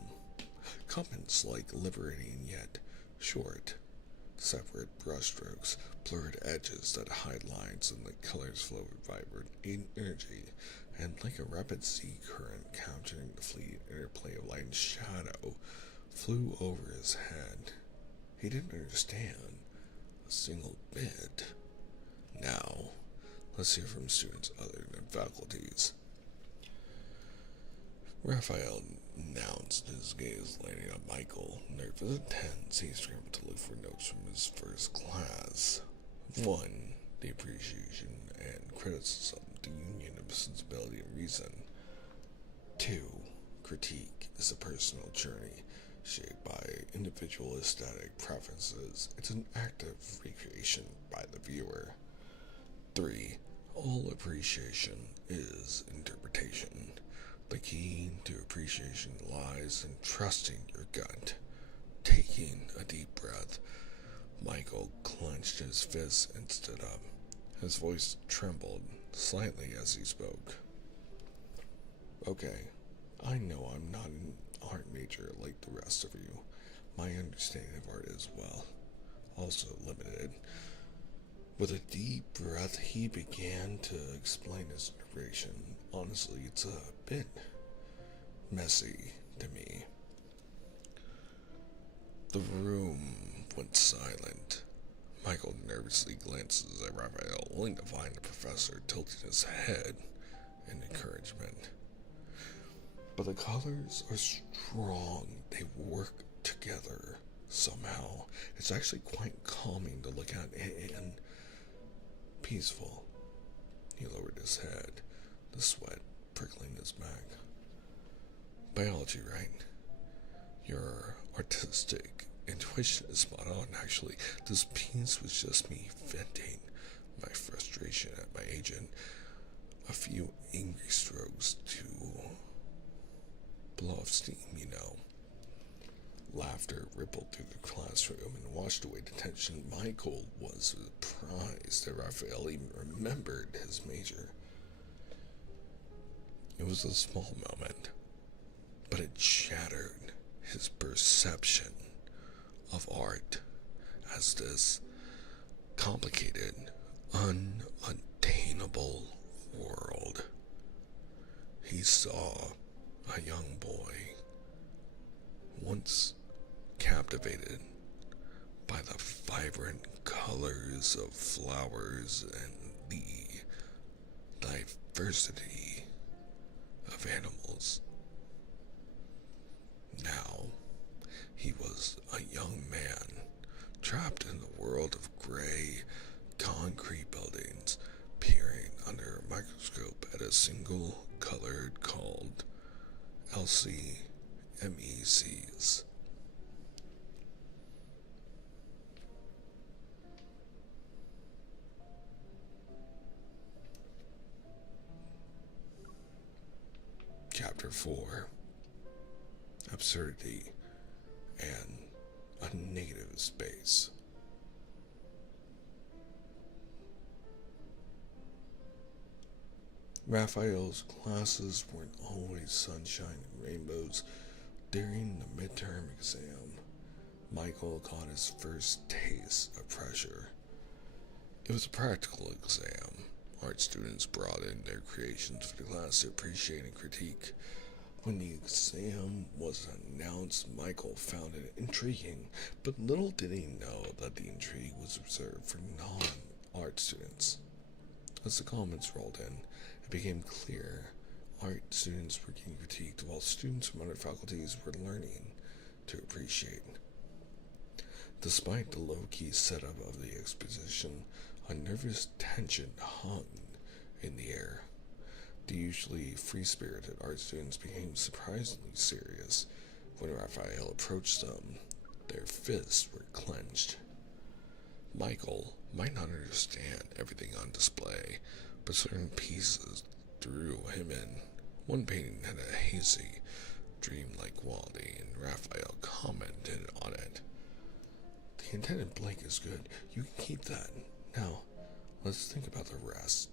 Comments like liberating yet short, separate brushstrokes, blurred edges that hide lines, and the colors flow with vibrant energy, and like a rapid sea current capturing the fleeting interplay of light and shadow, flew over his head. He didn't understand a single bit. Now, let's hear from students other than faculties. Raphael announced, his gaze landing on Michael. Nervous and tense, he scrambled to look for notes from his first class. 1. The appreciation and criticism, the union of sensibility and reason. 2. Critique is a personal journey shaped by individual aesthetic preferences. It's an active recreation by the viewer. 3. All appreciation is interpretation. The key to appreciation lies in trusting your gut. Taking a deep breath, Michael clenched his fists and stood up. His voice trembled slightly as he spoke. Okay, I know I'm not an art major like the rest of you. My understanding of art is, well, also limited. With a deep breath, he began to explain his narration. Honestly, it's a bit messy to me. The room went silent. Michael nervously glances at Raphael, only to find the professor tilting his head in encouragement. But the colors are strong. They work together somehow. It's actually quite calming to look at and peaceful. He lowered his head, the sweat prickling his back. Biology, right? Your artistic intuition is spot on, actually. This piece was just me venting my frustration at my agent. A few angry strokes to blow off steam, you know. Laughter rippled through the classroom and washed away the tension. Michael was surprised that Raphael even remembered his major. It was a small moment, but it shattered his perception of art as this complicated, unattainable world. He saw a young boy, once captivated by the vibrant colors of flowers and the diversity of animals. Now, he was a young man trapped in the world of gray, concrete buildings, peering under a microscope at a single colored called LCMECs. Chapter 4: Absurdity and a Negative Space. Raphael's classes weren't always sunshine and rainbows. During the midterm exam, Michael got his first taste of pressure. It was a practical exam. Art students brought in their creations for the class to appreciate and critique. When the exam was announced, Michael found it intriguing, but little did he know that the intrigue was reserved for non-art students. As the comments rolled in, it became clear art students were getting critiqued while students from other faculties were learning to appreciate. Despite the low-key setup of the exposition, a nervous tension hung in the air. The usually free-spirited art students became surprisingly serious when Raphael approached them. Their fists were clenched. Michael might not understand everything on display, but certain pieces drew him in. One painting had a hazy, dreamlike quality, and Raphael commented on it. "The intended blank is good. You can keep that. Now, let's think about the rest."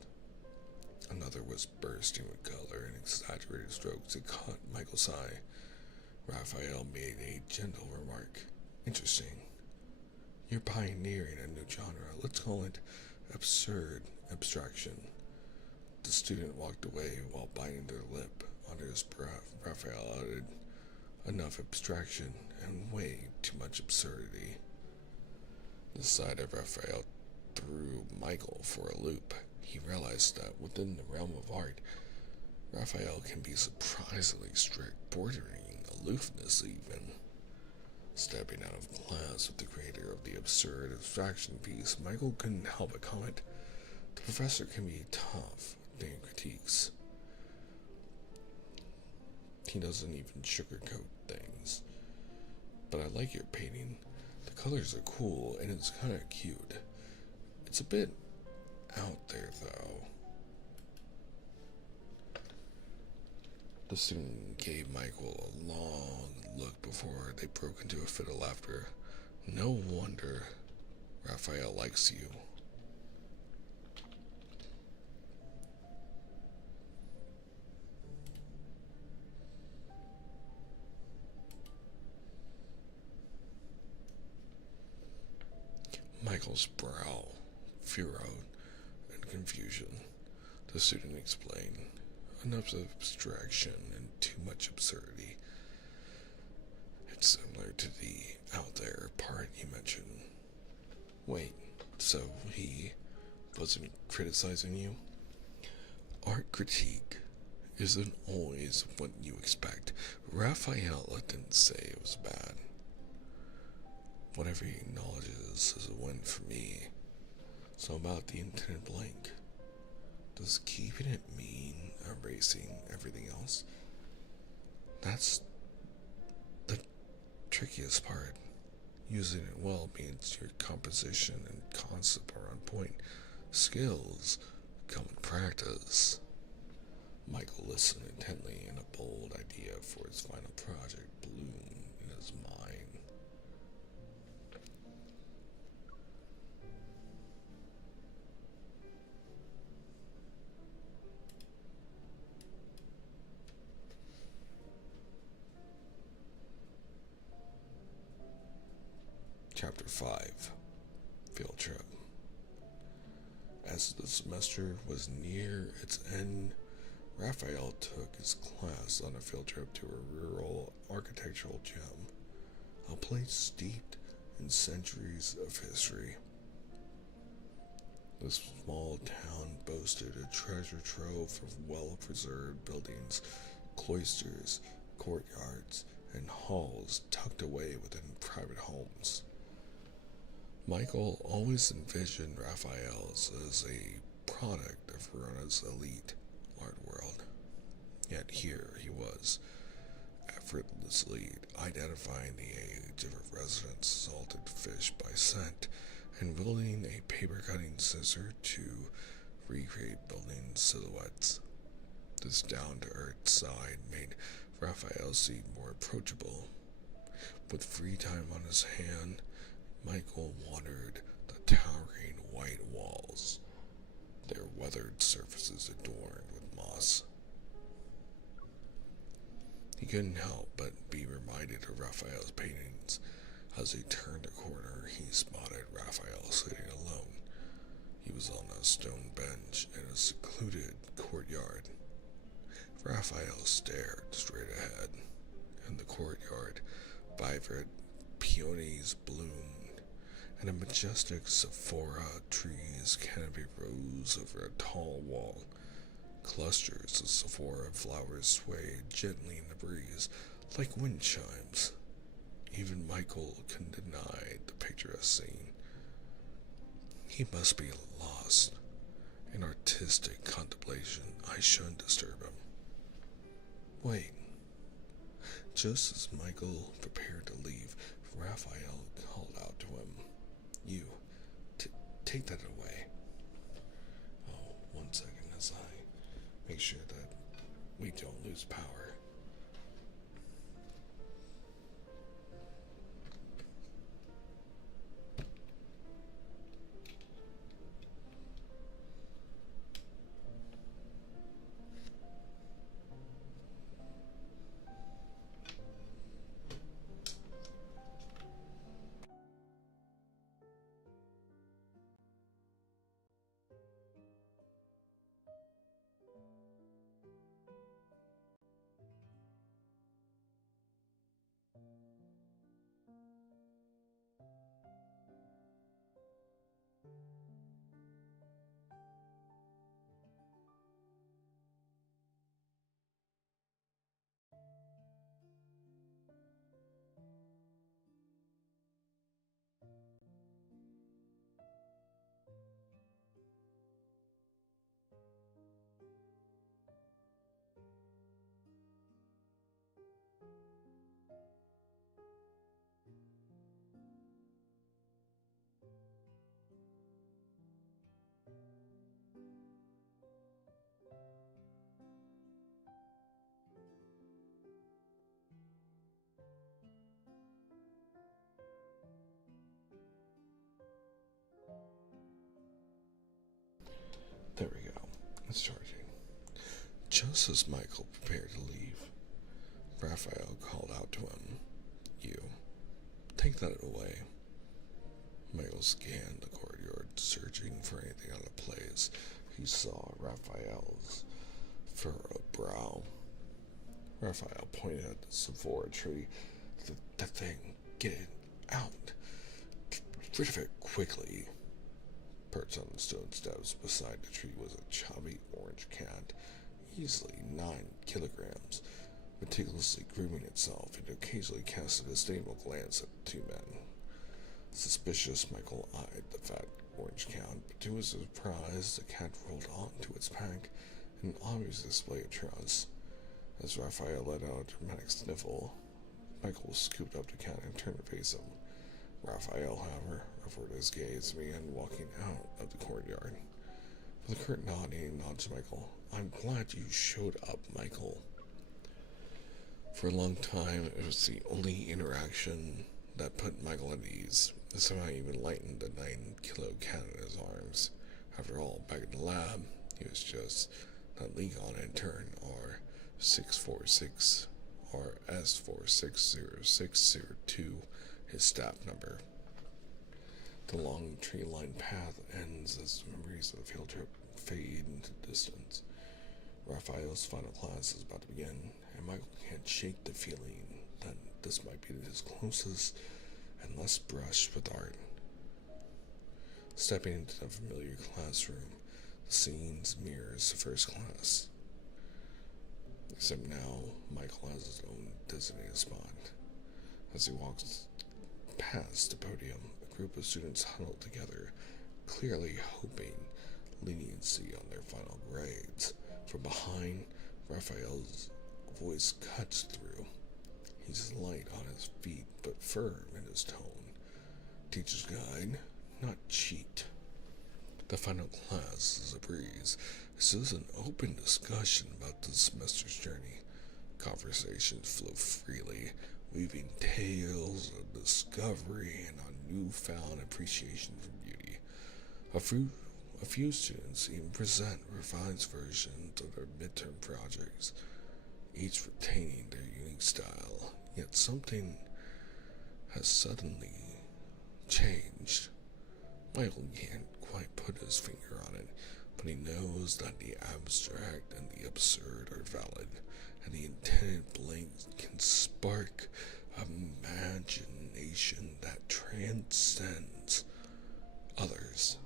Another was bursting with color and exaggerated strokes that caught Michael's eye. Raphael made a gentle remark. "Interesting. You're pioneering a new genre. Let's call it absurd abstraction." The student walked away while biting their lip under his breath. Raphael added, "Enough abstraction and way too much absurdity." The sight of Raphael threw Michael for a loop. He realized that within the realm of art, Raphael can be surprisingly strict, bordering aloofness even. Stepping out of class with the creator of the absurd abstraction piece, Michael couldn't help but comment, "The professor can be tough during critiques. He doesn't even sugarcoat things. But I like your painting. The colors are cool and it's kind of cute. It's a bit out there, though." The student gave Michael a long look before they broke into a fit of laughter. "No wonder Raphael likes you." Michael's brow furrowed in confusion. The student explained, "Enough abstraction and too much absurdity. It's similar to the out there part you mentioned." "Wait, so he wasn't criticizing you?" "Art critique isn't always what you expect. Raphael didn't say it was bad. Whatever he acknowledges is a win for me. So about the intended blank. Does keeping it mean erasing everything else? That's the trickiest part. Using it well means your composition and concept are on point. Skills come with practice." Michael listened intently, and a bold idea for his final project bloomed in his mind. Chapter 5: Field Trip. As the semester was near its end, Raphael took his class on a field trip to a rural architectural gem. a place steeped in centuries of history. This small town boasted a treasure trove of well-preserved buildings, cloisters, courtyards, and halls tucked away within private homes. Michael always envisioned Raphael's as a product of Verona's elite art world. Yet here he was, effortlessly identifying the age of a resident's salted fish by scent and wielding a paper-cutting scissor to recreate building silhouettes. This down-to-earth side made Raphael seem more approachable. With free time on his hand, Michael wandered the towering white walls, their weathered surfaces adorned with moss. He couldn't help but be reminded of Raphael's paintings. As he turned a corner, he spotted Raphael sitting alone. He was on a stone bench in a secluded courtyard. Raphael stared straight ahead. In the courtyard, vibrant peonies bloomed, and a majestic Sephora trees canopy rose over a tall wall. Clusters of Sephora flowers swayed gently in the breeze, like wind chimes. Even Michael couldn't deny the picturesque scene. He must be lost in artistic contemplation. I shouldn't disturb him. Wait. Just as Michael prepared to leave, Raphael called out to him. You, take that away. Oh, 1 second as I make sure that we don't lose power. There we go. It's charging. Just as Michael prepared to leave, Raphael called out to him. You, take that away. Michael scanned the courtyard, searching for anything out of place. He saw Raphael's furrowed brow. Raphael pointed at the Sephora tree. The thing. Get it out. Get rid of it quickly. Perched on the stone steps beside the tree was a chubby orange cat, easily 9 kilograms, meticulously grooming itself, and occasionally cast a disdainful glance at the two men. Suspicious, Michael eyed the fat orange cat, but to his surprise, the cat rolled onto its back in an obvious display of trust. As Raphael let out a dramatic sniffle, Michael scooped up the cat and turned to face him. Raphael, however, averted his gaze and began walking out of the courtyard. With a curt nod, he nodded to Michael. I'm glad you showed up, Michael. For a long time, it was the only interaction that put Michael at ease. It somehow even lightened the 9-kilo cat in his arms. After all, back in the lab, he was just that Legon intern, or 646, or S460602, his staff number. The long tree-lined path ends as memories of the field trip fade into distance. Raphael's final class is about to begin, and Michael can't shake the feeling that this might be his closest and less brushed with art. Stepping into the familiar classroom, the scenes mirrors the first class. Except now, Michael has his own designated spot. As he walks past the podium, a group of students huddle together, clearly hoping leniency on their final grades. From behind, Raphael's voice cuts through. He's light on his feet, but firm in his tone. Teacher's guide, not cheat. The final class is a breeze. This is an open discussion about the semester's journey. Conversations flow freely, weaving tales of discovery and a newfound appreciation for beauty. A few students even present revised versions of their midterm projects, each retaining their unique style, yet something has suddenly changed. Michael can't quite put his finger on it, but he knows that the abstract and the absurd are valid, and the intended blank can spark imagination that transcends others.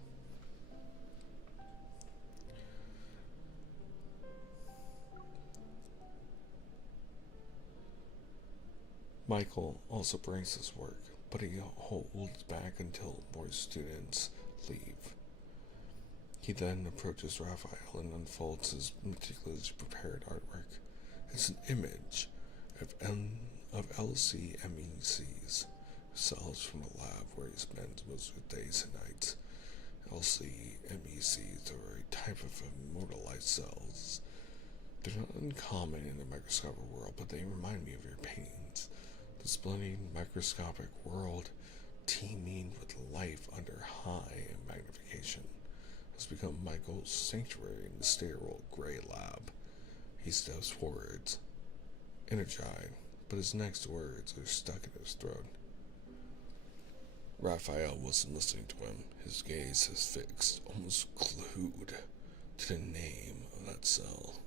Michael also brings his work, but he holds back until more students leave. He then approaches Raphael and unfolds his meticulously prepared artwork. It's an image of LCMECs, cells from the lab where he spends most of his days and nights. LCMECs are a type of immortalized cells. They're not uncommon in the microscopic world, but they remind me of your paintings. The splendid microscopic world, teeming with life under high magnification, has become Michael's sanctuary in the sterile gray lab. He steps forwards, energized, but his next words are stuck in his throat. Raphael wasn't listening to him. His gaze is fixed, almost glued to the name of that cell,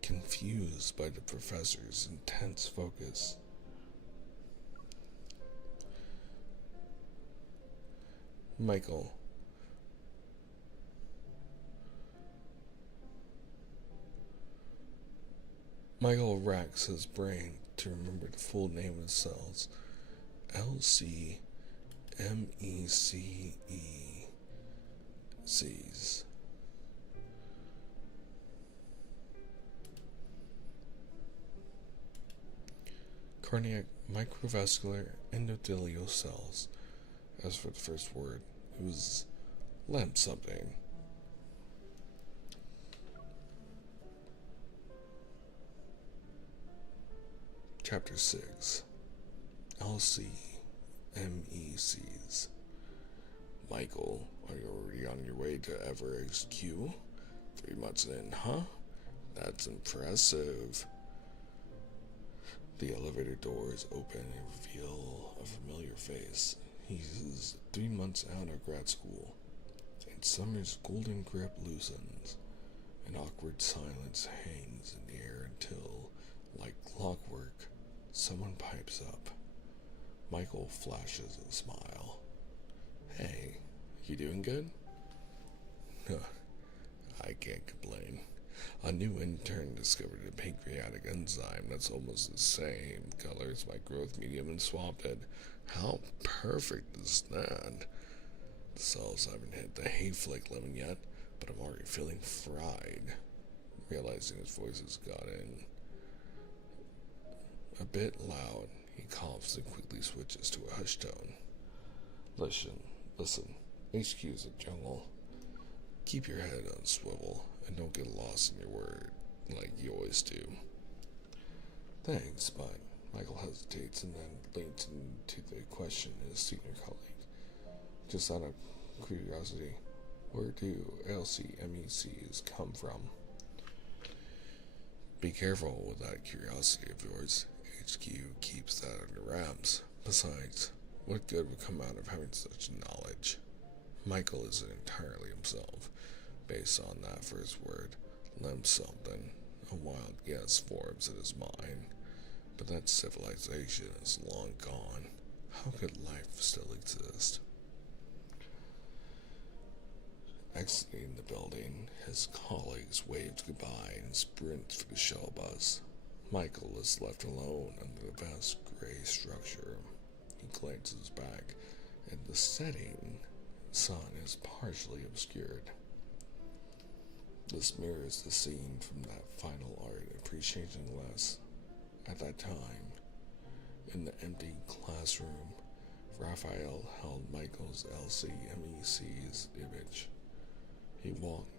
confused by the professor's intense focus. Michael racks his brain to remember the full name of the cells. LCMECEs. Cardiac microvascular endothelial cells. As for the first word, it was lamp something. Chapter 6. LCMECs. Michael, are you already on your way to EverXQ? 3 months in, huh? That's impressive. The elevator doors open and reveal a familiar face. He's 3 months out of grad school, and summer's golden grip loosens. An awkward silence hangs in the air until, like clockwork, someone pipes up. Michael flashes a smile. Hey, you doing good? I can't complain. A new intern discovered a pancreatic enzyme that's almost the same color as my growth medium and swapped it. How perfect is that? The cells haven't hit the hay flake lemon yet, but I'm already feeling fried. Realizing his voice has gotten a bit loud, he coughs and quickly switches to a hushed tone. Listen, HQ is a jungle. Keep your head on swivel and don't get lost in your word like you always do. Thanks, but Michael hesitates and then leans into the question his senior colleague. Just out of curiosity, where do LCMECs come from? Be careful with that curiosity of yours. HQ keeps that under wraps. Besides, what good would come out of having such knowledge? Michael isn't entirely himself. Based on that first word, limp something, a wild guess forms in his mind. But that civilization is long gone. How could life still exist? Exiting the building, his colleagues waved goodbye and sprinted for the shuttle bus. Michael is left alone under the vast gray structure. He glances back, and the setting sun is partially obscured. This mirrors the scene from that final art appreciation class. At that time, in the empty classroom, Raphael held Michael's LCMEC's image. He walked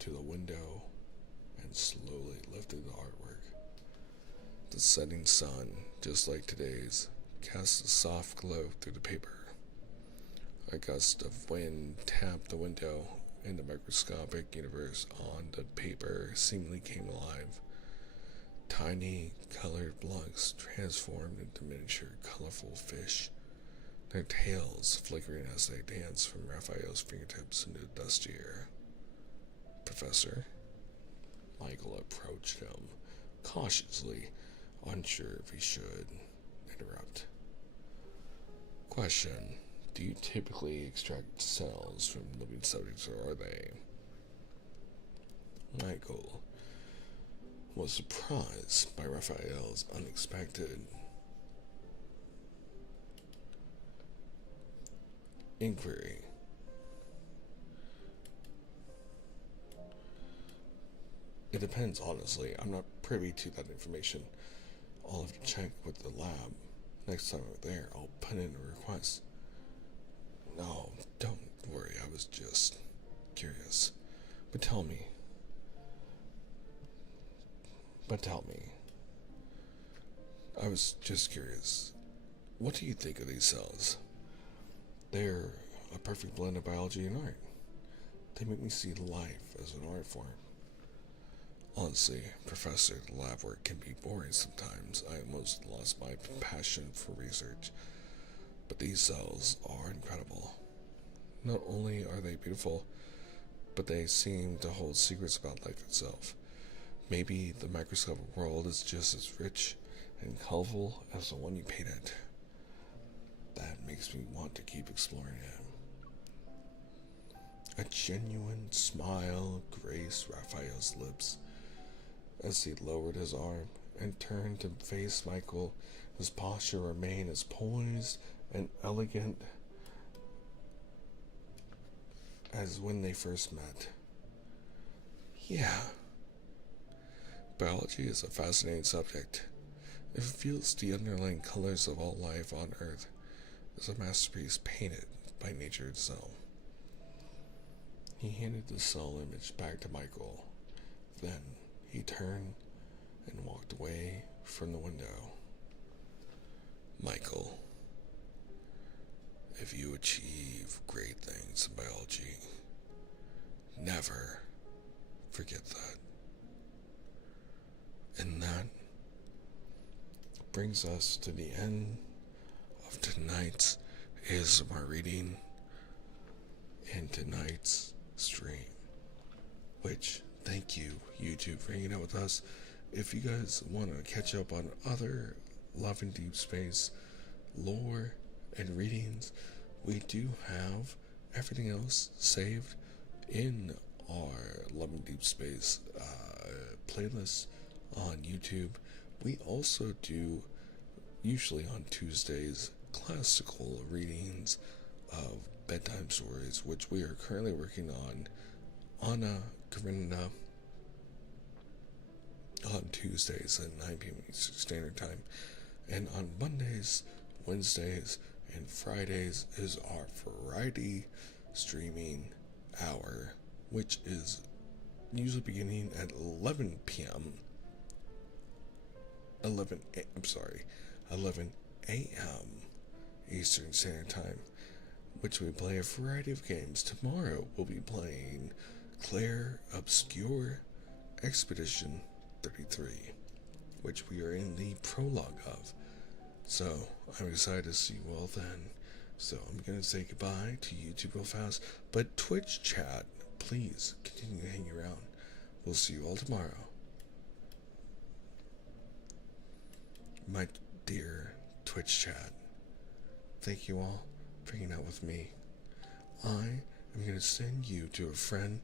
to the window and slowly lifted the artwork. The setting sun, just like today's, cast a soft glow through the paper. A gust of wind tapped the window, and the microscopic universe on the paper seemingly came alive. Tiny, colored bugs transformed into miniature, colorful fish, their tails flickering as they danced from Raphael's fingertips into the dusty air. Professor? Michael approached him, cautiously, unsure if he should interrupt. Question. Do you typically extract cells from living subjects, or are they? Michael was surprised by Raphael's unexpected inquiry. It depends, honestly. I'm not privy to that information. I'll have to check with the lab. Next time we're there, I'll put in a request. No, don't worry, I was just curious. But tell me. I was just curious. What do you think of these cells? They're a perfect blend of biology and art. They make me see life as an art form. Honestly, Professor, the lab work can be boring sometimes. I almost lost my passion for research. But these cells are incredible. Not only are they beautiful, but they seem to hold secrets about life itself. Maybe the microscopic world is just as rich and colorful as the one you painted. That makes me want to keep exploring it. A genuine smile graced Raphael's lips as he lowered his arm and turned to face Michael. His posture remained as poised and elegant as when they first met. Yeah. Biology is a fascinating subject. It reveals the underlying colors of all life on Earth. It's a masterpiece painted by nature itself. He handed the cell image back to Michael. Then he turned and walked away from the window. Michael, if you achieve great things in biology, never forget that. And that brings us to the end of tonight's ASMR reading and tonight's stream. Which, thank you, YouTube, for hanging out with us. If you guys want to catch up on other Love and Deepspace lore and readings, we do have everything else saved in our Love and Deepspace playlist on YouTube. We also do, usually on Tuesdays, classical readings of bedtime stories, which we are currently working on Anna Karenina on Tuesdays at 9 p.m. Eastern Standard Time. And on Mondays, Wednesdays, and Fridays is our variety streaming hour, which is usually beginning at 11 p.m. 11 a.m. Eastern Standard Time, which we play a variety of games. Tomorrow we'll be playing Claire Obscure Expedition 33, which we are in the prologue of. So I'm excited to see you all then. So I'm going to say goodbye to YouTube real fast, but Twitch chat, please continue to hang around. We'll see you all tomorrow. my dear Twitch chat. Thank you all for hanging out with me. I am going to send you to a friend